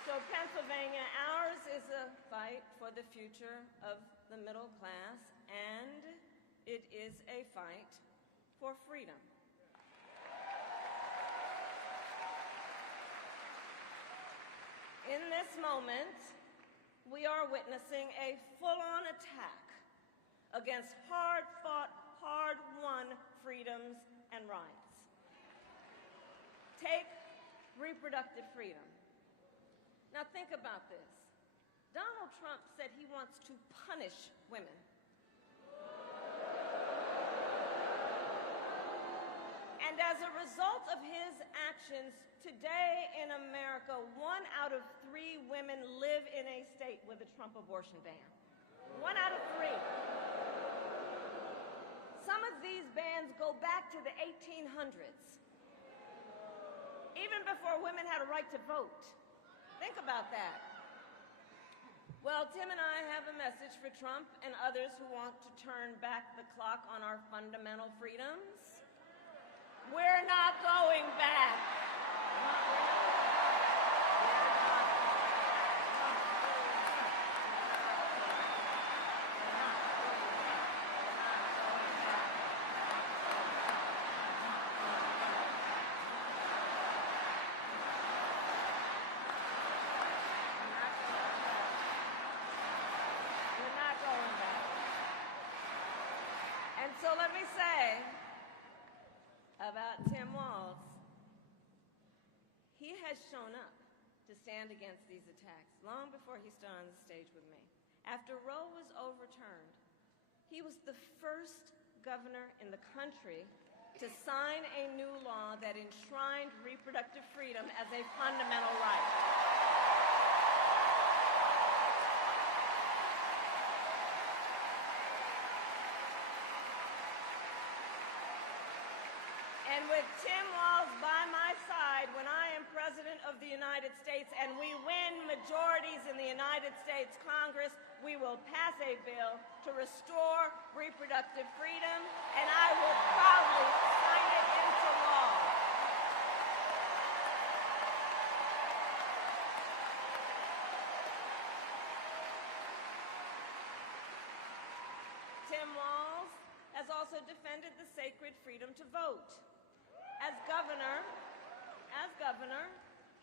So Pennsylvania, ours is a fight for the future of the middle class, and it is a fight for freedom. In this moment, we are witnessing a full-on attack against hard-fought, hard-won freedoms and rights. Take reproductive freedom. Now think about this. Donald Trump said he wants to punish women. And as a result of his actions, today in America, 1 out of 3 women live in a state with a Trump abortion ban. 1 out of 3. Some of these bans go back to the 1800s, even before women had a right to vote. Think about that. Well, Tim and I have a message for Trump and others who want to turn back the clock on our fundamental freedoms. We're not going back. So let me say about Tim Walz, he has shown up to stand against these attacks long before he stood on the stage with me. After Roe was overturned, he was the first governor in the country to sign a new law that enshrined reproductive freedom as a fundamental right. And with Tim Walz by my side when I am President of the United States and we win majorities in the United States Congress, we will pass a bill to restore reproductive freedom, and I will proudly sign it into law. Tim Walz has also defended the sacred freedom to vote. As governor,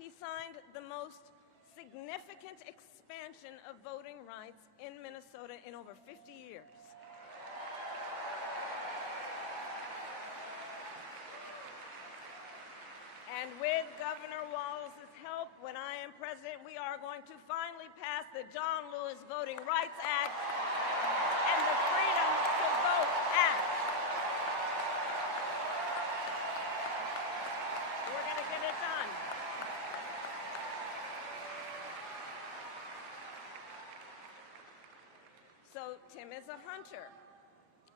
he signed the most significant expansion of voting rights in Minnesota in over 50 years. And with Governor Walz's help, when I am president, we are going to finally pass the John Lewis Voting Rights Act and the Freedom to Vote Act. We're going to get it done. So Tim is a hunter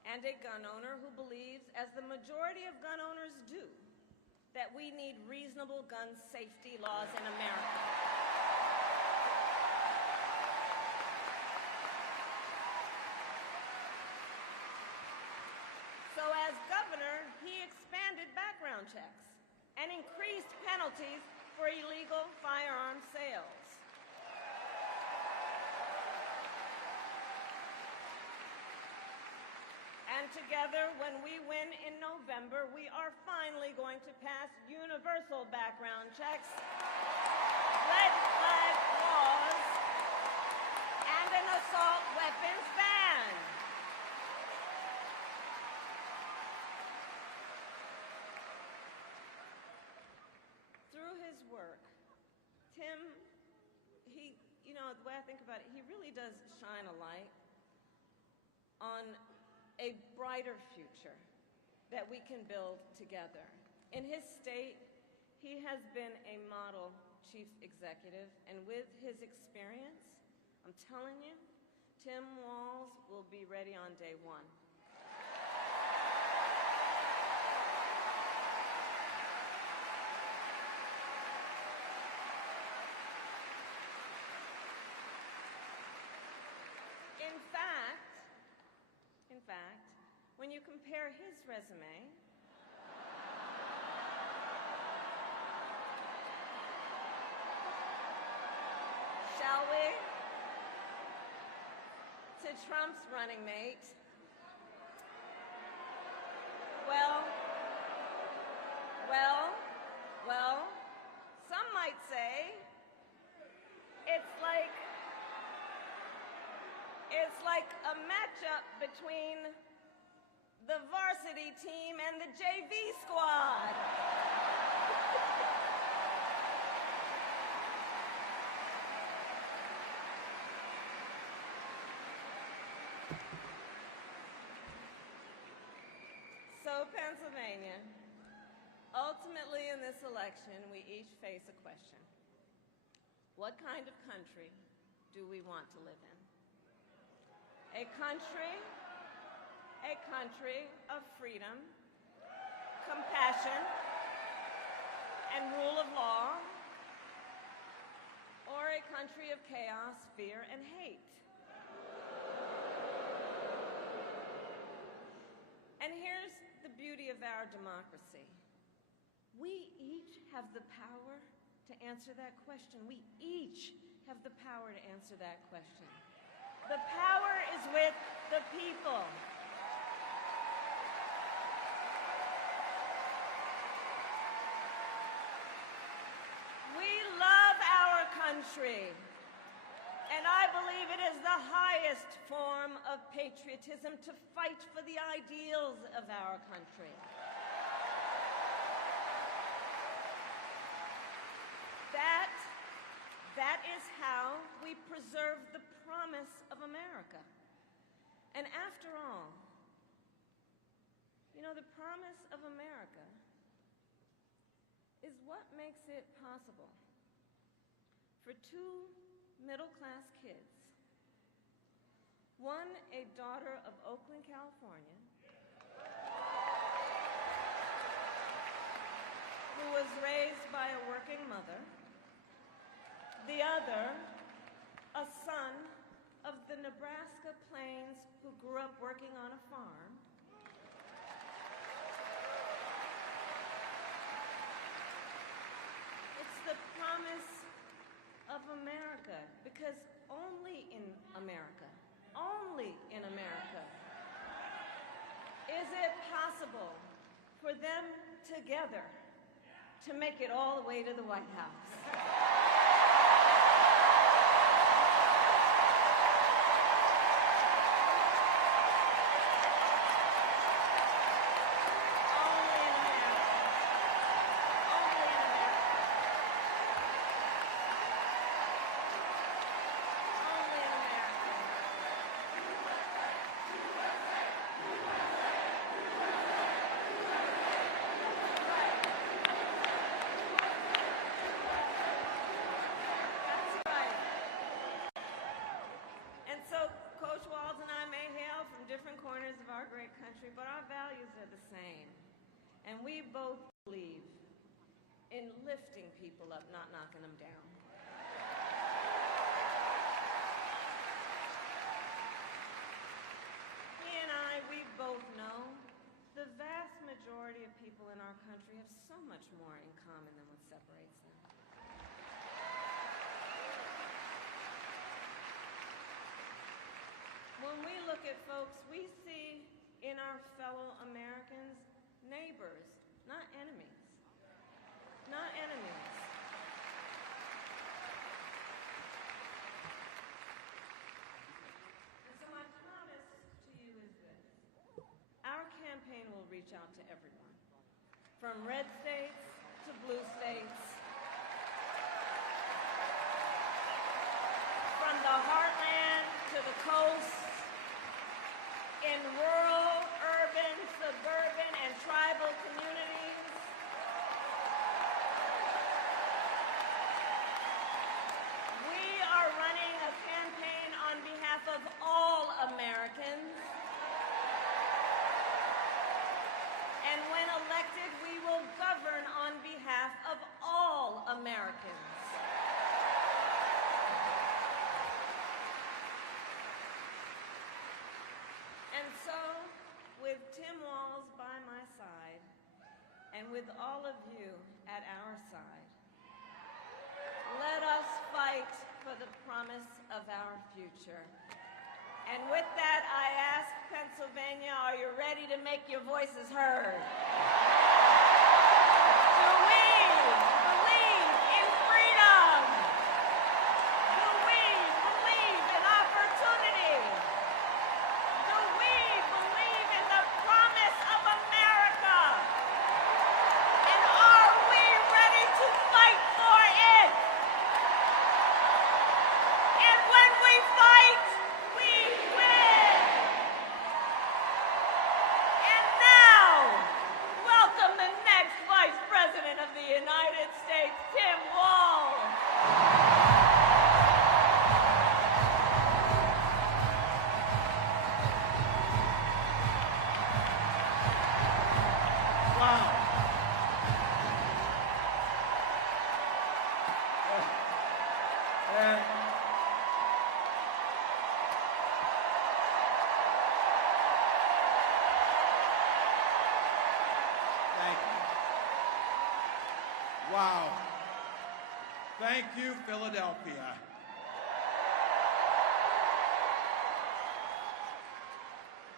and a gun owner who believes, as the majority of gun owners do, that we need reasonable gun safety laws in America. So as governor, he expanded background checks and increased penalties for illegal firearm sales. And together, when we win in November, we are finally going to pass universal background checks, red flag laws, and an assault weapons ban. Through his work, Tim, the way I think about it, he really does shine a light on a brighter future that we can build together. In his state, he has been a model chief executive, and with his experience, I'm telling you, Tim Walz will be ready on day one. In fact, when you compare his resume shall we, to Trump's running mate, well, some might say it's like a matchup between the varsity team and the JV squad. So, Pennsylvania, ultimately in this election, we each face a question. What kind of country do we want to live in? A country of freedom, compassion, and rule of law, or a country of chaos, fear, and hate? And here's the beauty of our democracy. We each have the power to answer that question. We each have the power to answer that question. The power is with the people. We love our country, and I believe it is the highest form of patriotism to fight for the ideals of our country. That is how we preserve the promise of America. And after all, the promise of America is what makes it possible for two middle-class kids, one a daughter of Oakland, California, who was raised by a working mother, the other, a son of the Nebraska plains who grew up working on a farm. It's the promise of America, because only in America is it possible for them together to make it all the way to the White House. Only in America. our great country, but our values are the same. And we both believe in lifting people up, not knocking them down. He and I, we both know the vast majority of people in our country have so much more in common than what separates them. When we look at folks, we see in our fellow Americans neighbors, not enemies. Not enemies. And so my promise to you is this. Our campaign will reach out to everyone, from red states to blue states, from the heartland to the coast, in rural, urban, suburban, and tribal communities. We are running a campaign on behalf of all Americans. And when elected, we will govern on behalf of all Americans. And so, with Tim Walz by my side, and with all of you at our side, let us fight for the promise of our future. And with that, I ask Pennsylvania, are you ready to make your voices heard? Do we believe in freedom? Do we believe in opportunity? Do we believe in the promise of America? And are we ready to fight for it? And when we fight, we win! And now, welcome the next Vice President of the United States, Tim Walz. Wow. And thank you. Wow. Thank you, Philadelphia.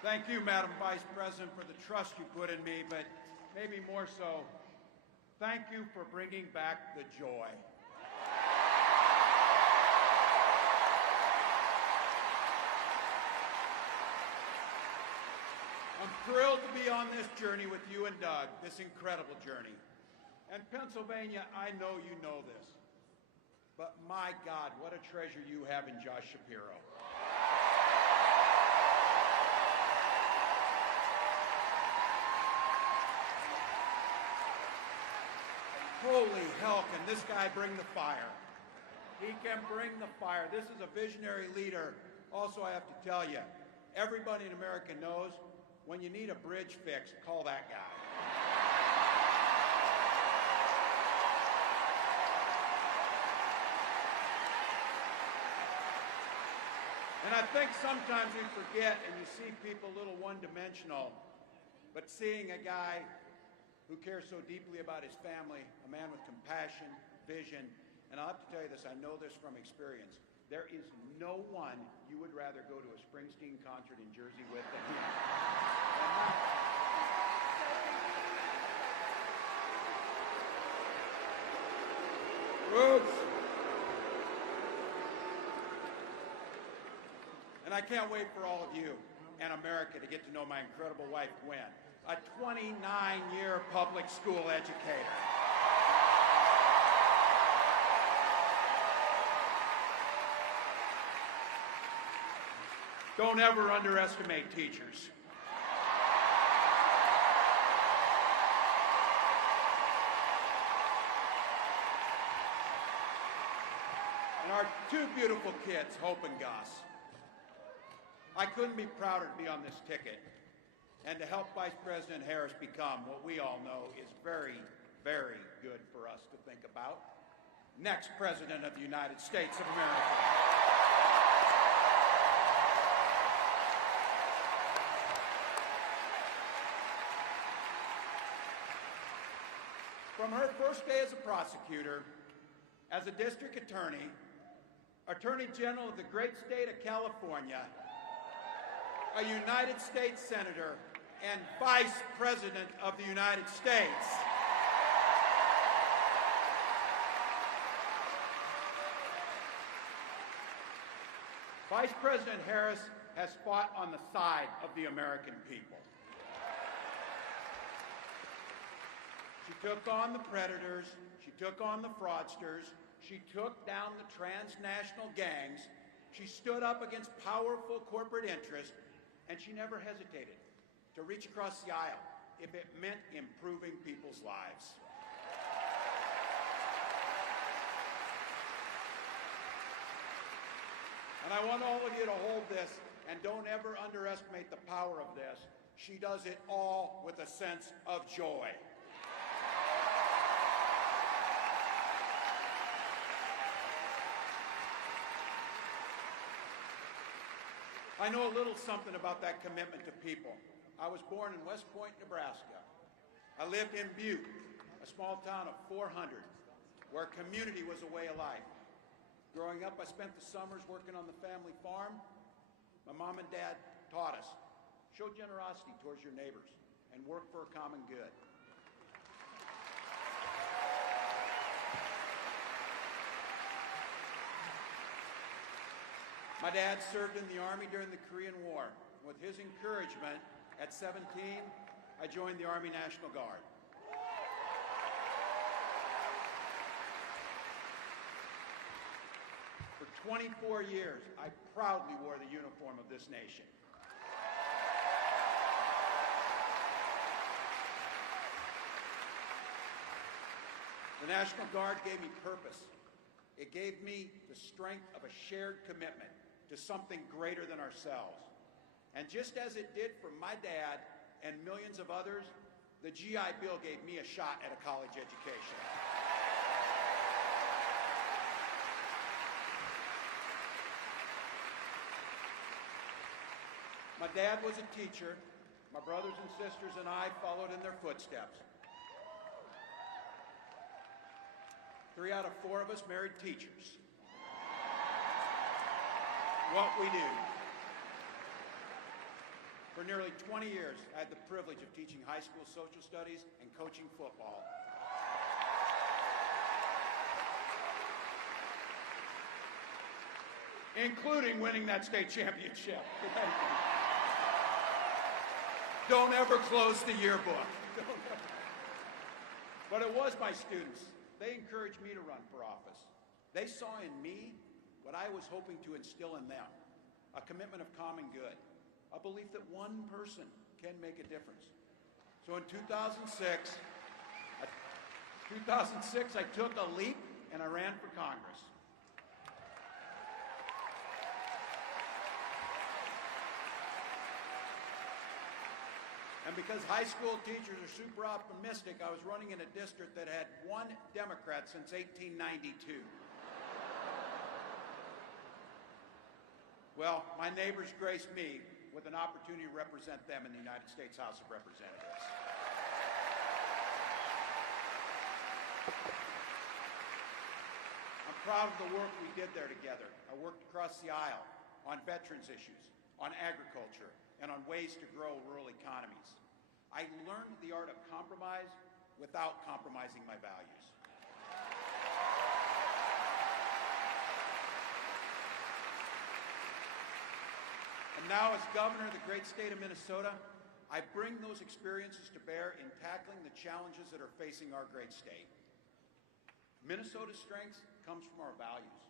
Thank you, Madam Vice President, for the trust you put in me, but maybe more so, thank you for bringing back the joy. I'm thrilled to be on this journey with you and Doug, this incredible journey. And Pennsylvania, I know you know this, but my God, what a treasure you have in Josh Shapiro. Holy hell, can this guy bring the fire? He can bring the fire. This is a visionary leader. Also, I have to tell you, everybody in America knows when you need a bridge fixed, call that guy. And I think sometimes we forget and you see people a little one-dimensional, but seeing a guy who cares so deeply about his family, a man with compassion, vision, and I'll have to tell you this, I know this from experience. There is no one you would rather go to a Springsteen concert in Jersey with than him. Roots. And I can't wait for all of you and America to get to know my incredible wife, Gwen, a 29-year public school educator. Don't ever underestimate teachers. And our two beautiful kids, Hope and Gus. I couldn't be prouder to be on this ticket. and to help Vice President Harris become what we all know is very, very good for us to think about, next President of the United States of America. From her first day as a prosecutor, as a district attorney, Attorney General of the great state of California, a United States Senator, and Vice President of the United States, Vice President Harris has fought on the side of the American people. She took on the predators, she took on the fraudsters, she took down the transnational gangs, she stood up against powerful corporate interests, and she never hesitated to reach across the aisle if it meant improving people's lives. And I want all of you to hold this, and don't ever underestimate the power of this. She does it all with a sense of joy. I know a little something about that commitment to people. I was born in West Point, Nebraska. I lived in Butte, a small town of 400, where community was a way of life. Growing up, I spent the summers working on the family farm. My mom and dad taught us, show generosity towards your neighbors and work for a common good. My dad served in the Army during the Korean War. With his encouragement, at 17, I joined the Army National Guard. For 24 years, I proudly wore the uniform of this nation. The National Guard gave me purpose. It gave me the strength of a shared commitment to something greater than ourselves. And just as it did for my dad and millions of others, the GI Bill gave me a shot at a college education. My dad was a teacher. My brothers and sisters and I followed in their footsteps. 3 out of 4 of us married teachers. What we do. For nearly 20 years, I had the privilege of teaching high school social studies and coaching football. Including winning that state championship. Don't ever close the yearbook. But it was my students. They encouraged me to run for office. They saw in me what I was hoping to instill in them, a commitment of common good, a belief that one person can make a difference. So in 2006, I took a leap and I ran for Congress. And because high school teachers are super optimistic, I was running in a district that had 1 Democrat since 1892. Well, my neighbors graced me with an opportunity to represent them in the United States House of Representatives. I'm proud of the work we did there together. I worked across the aisle on veterans issues, on agriculture, and on ways to grow rural economies. I learned the art of compromise without compromising my values. And now, as governor of the great state of Minnesota, I bring those experiences to bear in tackling the challenges that are facing our great state. Minnesota's strength comes from our values,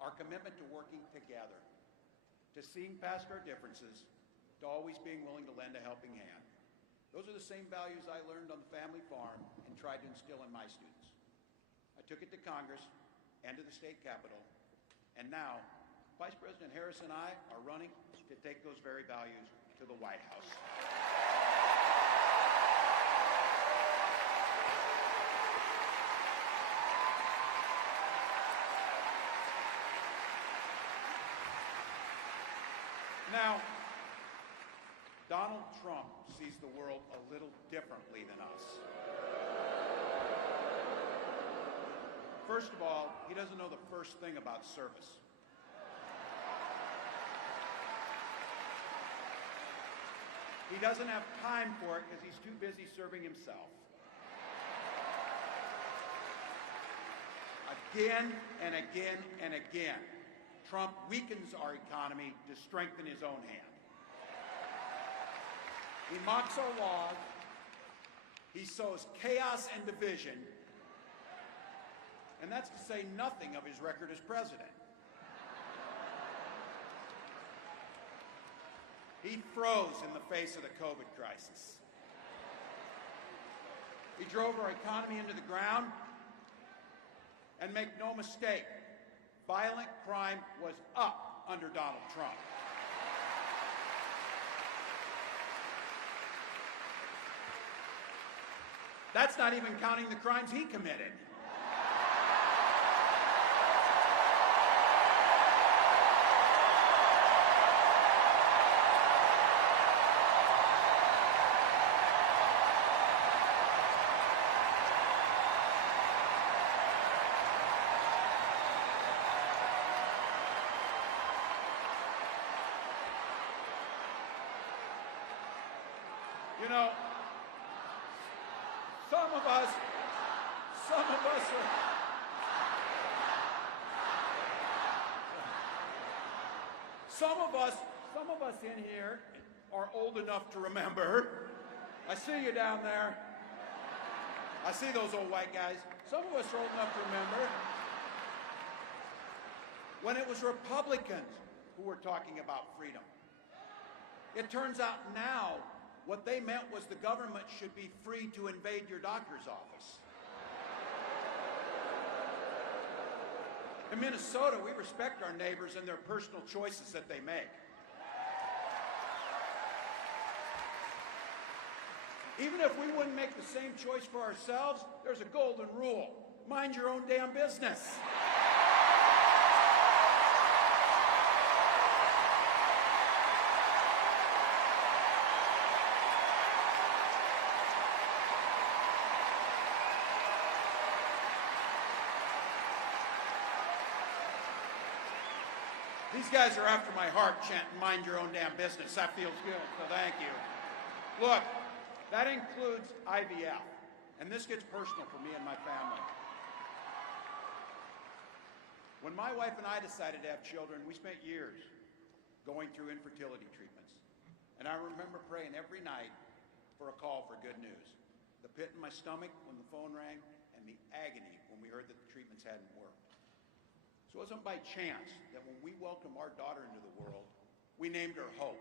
our commitment to working together, to seeing past our differences, to always being willing to lend a helping hand. Those are the same values I learned on the family farm and tried to instill in my students. I took it to Congress and to the state capitol, and now Vice President Harris and I are running to take those very values to the White House. Now, Donald Trump sees the world a little differently than us. First of all, he doesn't know the first thing about service. He doesn't have time for it because he's too busy serving himself. Again and again and again, Trump weakens our economy to strengthen his own hand. He mocks our laws. He sows chaos and division. And that's to say nothing of his record as president. He froze in the face of the COVID crisis. He drove our economy into the ground. And make no mistake, violent crime was up under Donald Trump. That's not even counting the crimes he committed. You know, some of us in here are old enough to remember. I see you down there. I see those old white guys. Some of us are old enough to remember when it was Republicans who were talking about freedom. It turns out now what they meant was the government should be free to invade your doctor's office. In Minnesota, we respect our neighbors and their personal choices that they make. Even if we wouldn't make the same choice for ourselves, there's a golden rule. Mind your own damn business. These guys are after my heart chanting, mind your own damn business. That feels good, so thank you. Look, that includes IVF, and this gets personal for me and my family. When my wife and I decided to have children, we spent years going through infertility treatments. And I remember praying every night for a call for good news. The pit in my stomach when the phone rang, and the agony when we heard that the treatments hadn't worked. So it wasn't by chance that when we welcomed our daughter into the world, we named her Hope.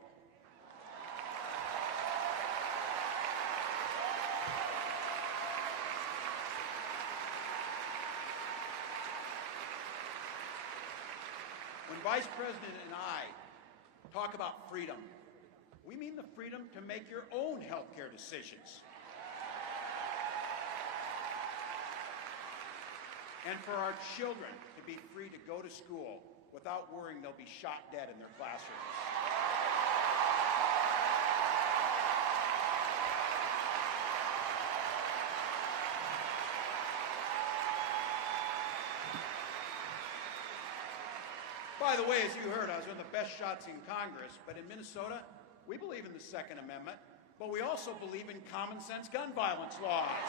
When Vice President and I talk about freedom, we mean the freedom to make your own health care decisions. And for our children to be free to go to school without worrying they'll be shot dead in their classrooms. By the way, as you heard, I was one of the best shots in Congress, but in Minnesota, we believe in the Second Amendment, but we also believe in common sense gun violence laws.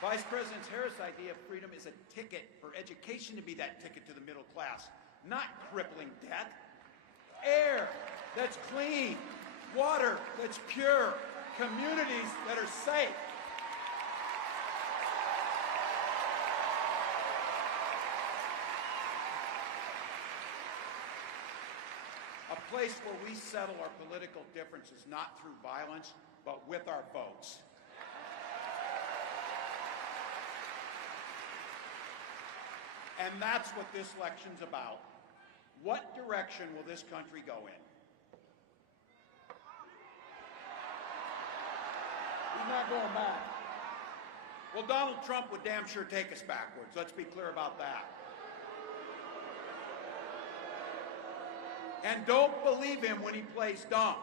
Vice President Harris' idea of freedom is a ticket for education to be that ticket to the middle class, not crippling debt. Air that's clean, water that's pure, communities that are safe. A place where we settle our political differences not through violence, but with our votes. And that's what this election's about. What direction will this country go in? He's not going back. Well, Donald Trump would damn sure take us backwards. Let's be clear about that. And don't believe him when he plays dumb.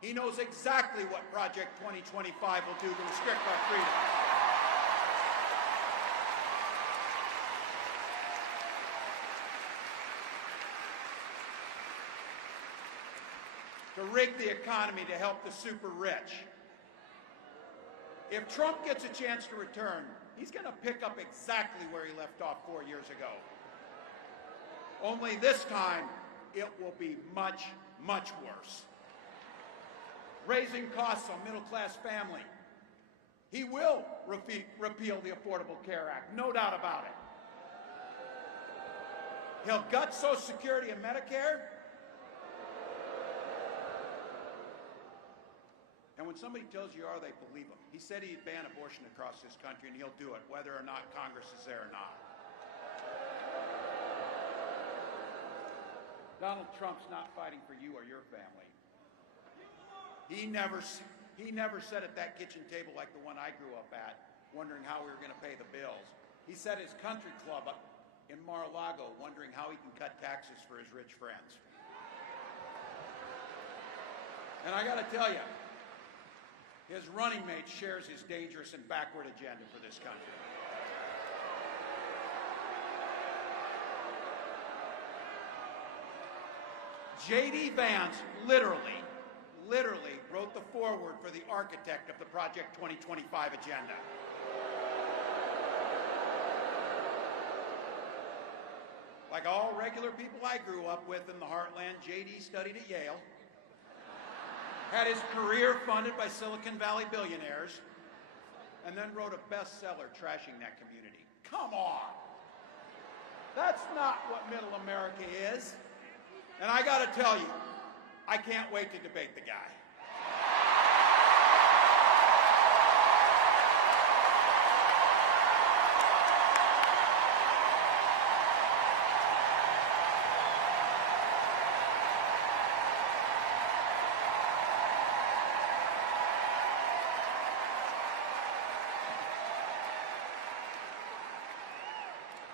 He knows exactly what Project 2025 will do to restrict our freedom. To rig the economy to help the super rich. If Trump gets a chance to return, he's going to pick up exactly where he left off 4 years ago. Only this time, it will be much, much worse. Raising costs on middle-class family. He will repeal the Affordable Care Act, no doubt about it. He'll gut Social Security and Medicare. And when somebody tells you are, they believe him. He said he'd ban abortion across this country, and he'll do it, whether or not Congress is there or not. Donald Trump's not fighting for you or your family. He never sat at that kitchen table like the one I grew up at, wondering how we were going to pay the bills. He sat at his country club in Mar-a-Lago, wondering how he can cut taxes for his rich friends. And I got to tell you, his running mate shares his dangerous and backward agenda for this country. J.D. Vance literally wrote the foreword for the architect of the Project 2025 agenda. Like all regular people I grew up with in the heartland, J.D. studied at Yale, had his career funded by Silicon Valley billionaires, and then wrote a bestseller trashing that community. Come on! That's not what middle America is. And I gotta tell you, I can't wait to debate the guy.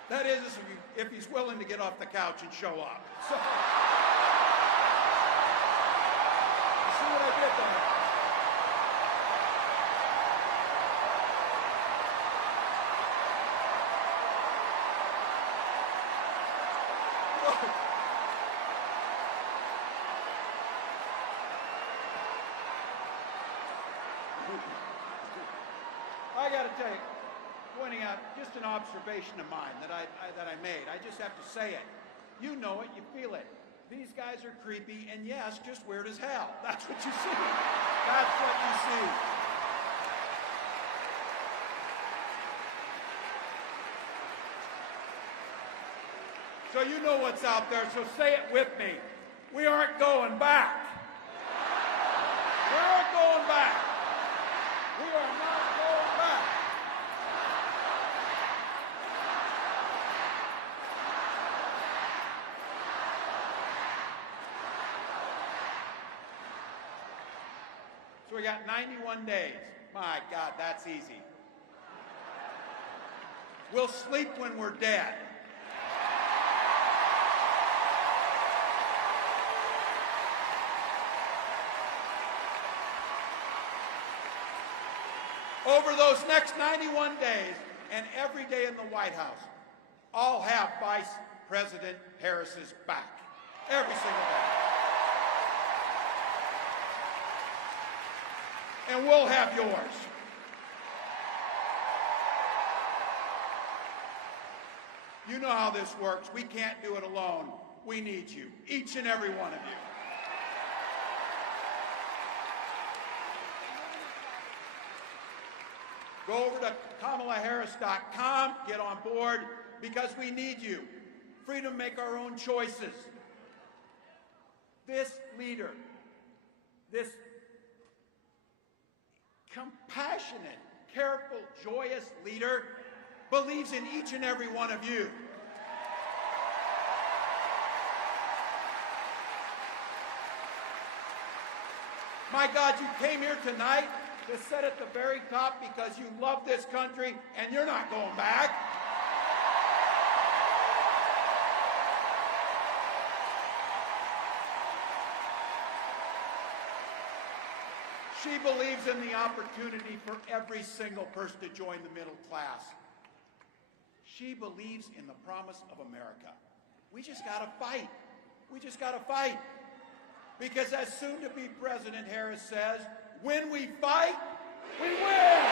That is, if he's willing to get off the couch and show up. So, you see what I did there? I got to tell you, pointing out just an observation of mine that I made. I just have to say it. You know it, you feel it. These guys are creepy, and yes, just weird as hell. That's what you see. That's what you see. So you know what's out there, so say it with me. We aren't going back. We aren't going back. We are not going back. So we got 91 days. My God, that's easy. We'll sleep when we're dead. Over those next 91 days, and every day in the White House, I'll have Vice President Harris's back. Every single day. And we'll have yours. You know how this works. We can't do it alone. We need you, each and every one of you. Go over to KamalaHarris.com, get on board, because we need you. Freedom to make our own choices. This leader, this compassionate, careful, joyous leader believes in each and every one of you. My God, you came here tonight to sit at the very top because you love this country and you're not going back. She believes in the opportunity for every single person to join the middle class. She believes in the promise of America. We just got to fight. We just got to fight. Because as soon-to-be President Harris says, when we fight, we win!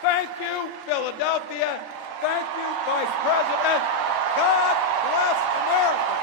Thank you, Philadelphia. Thank you, Vice President. God bless America.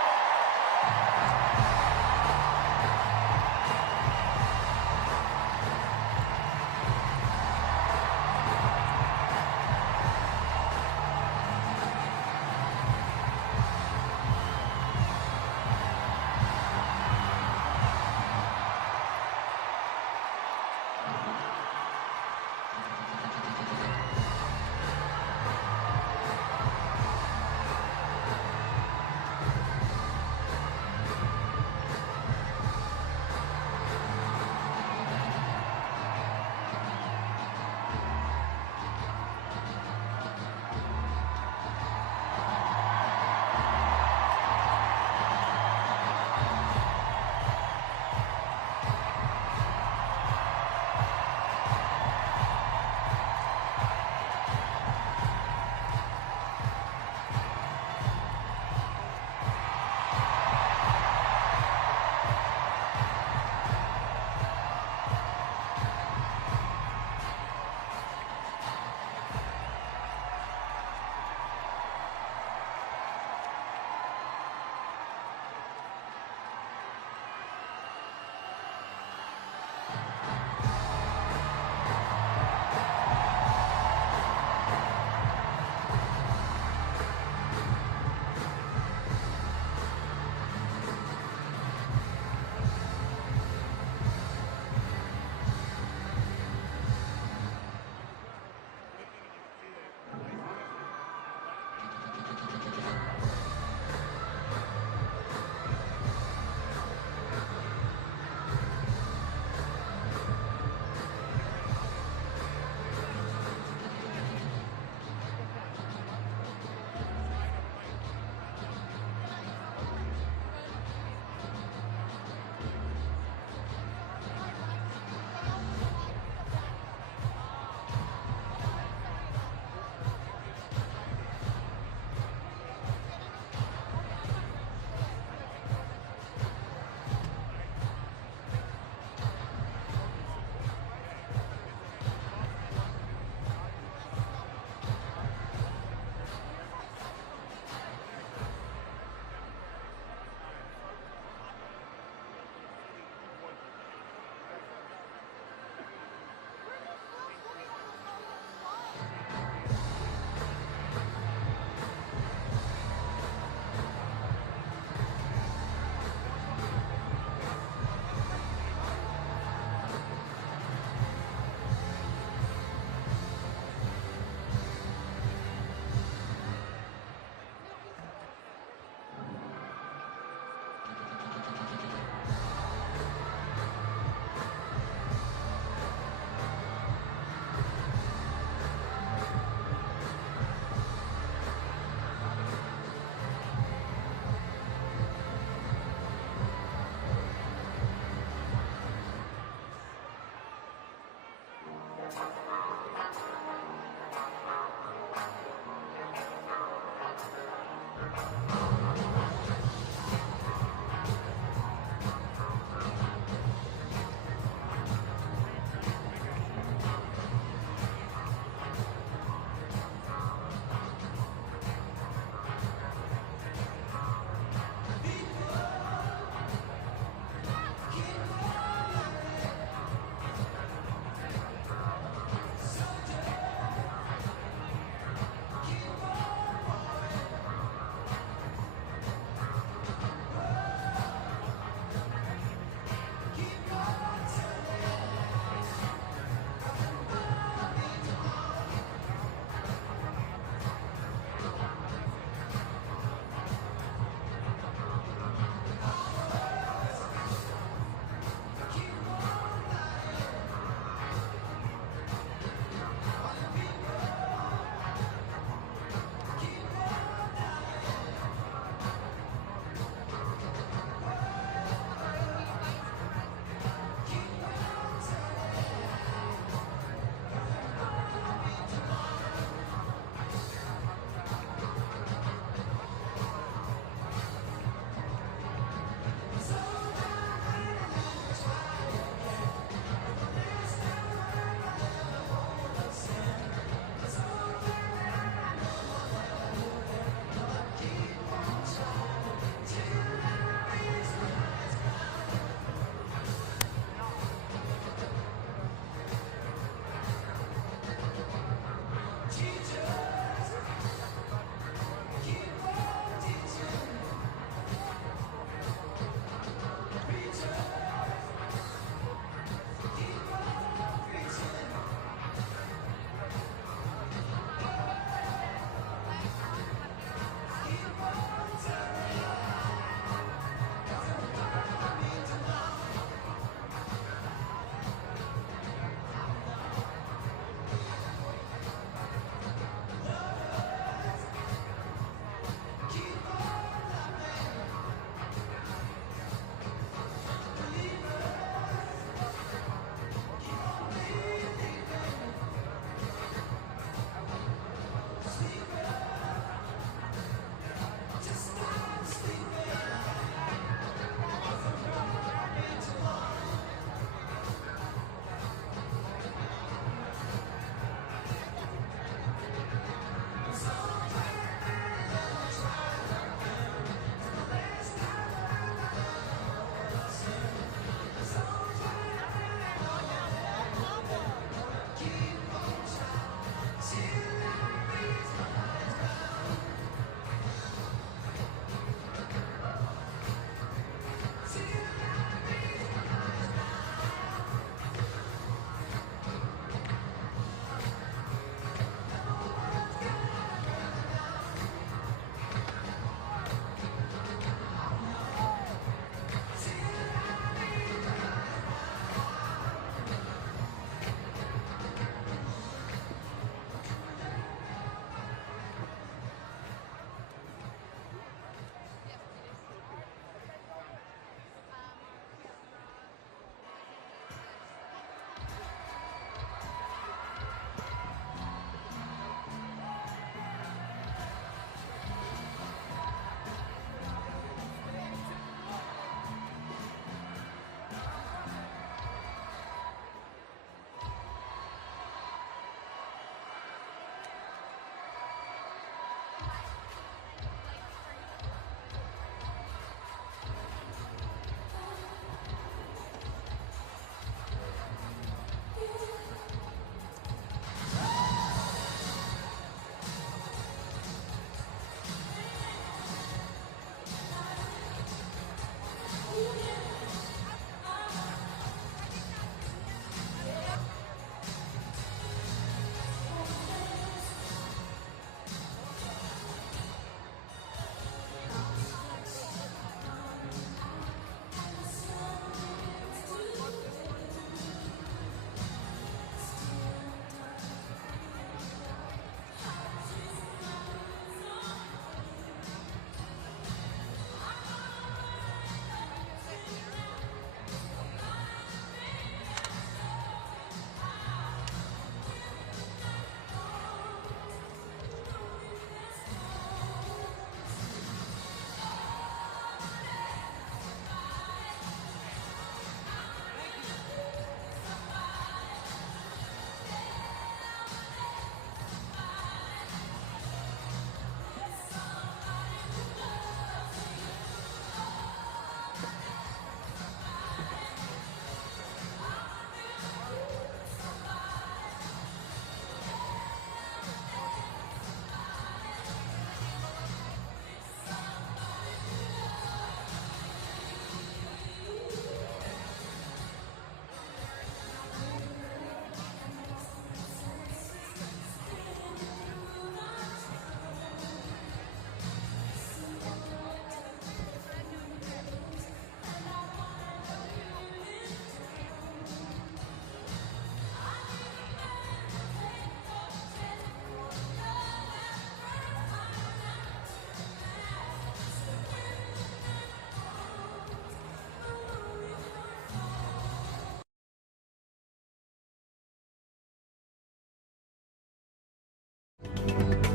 much.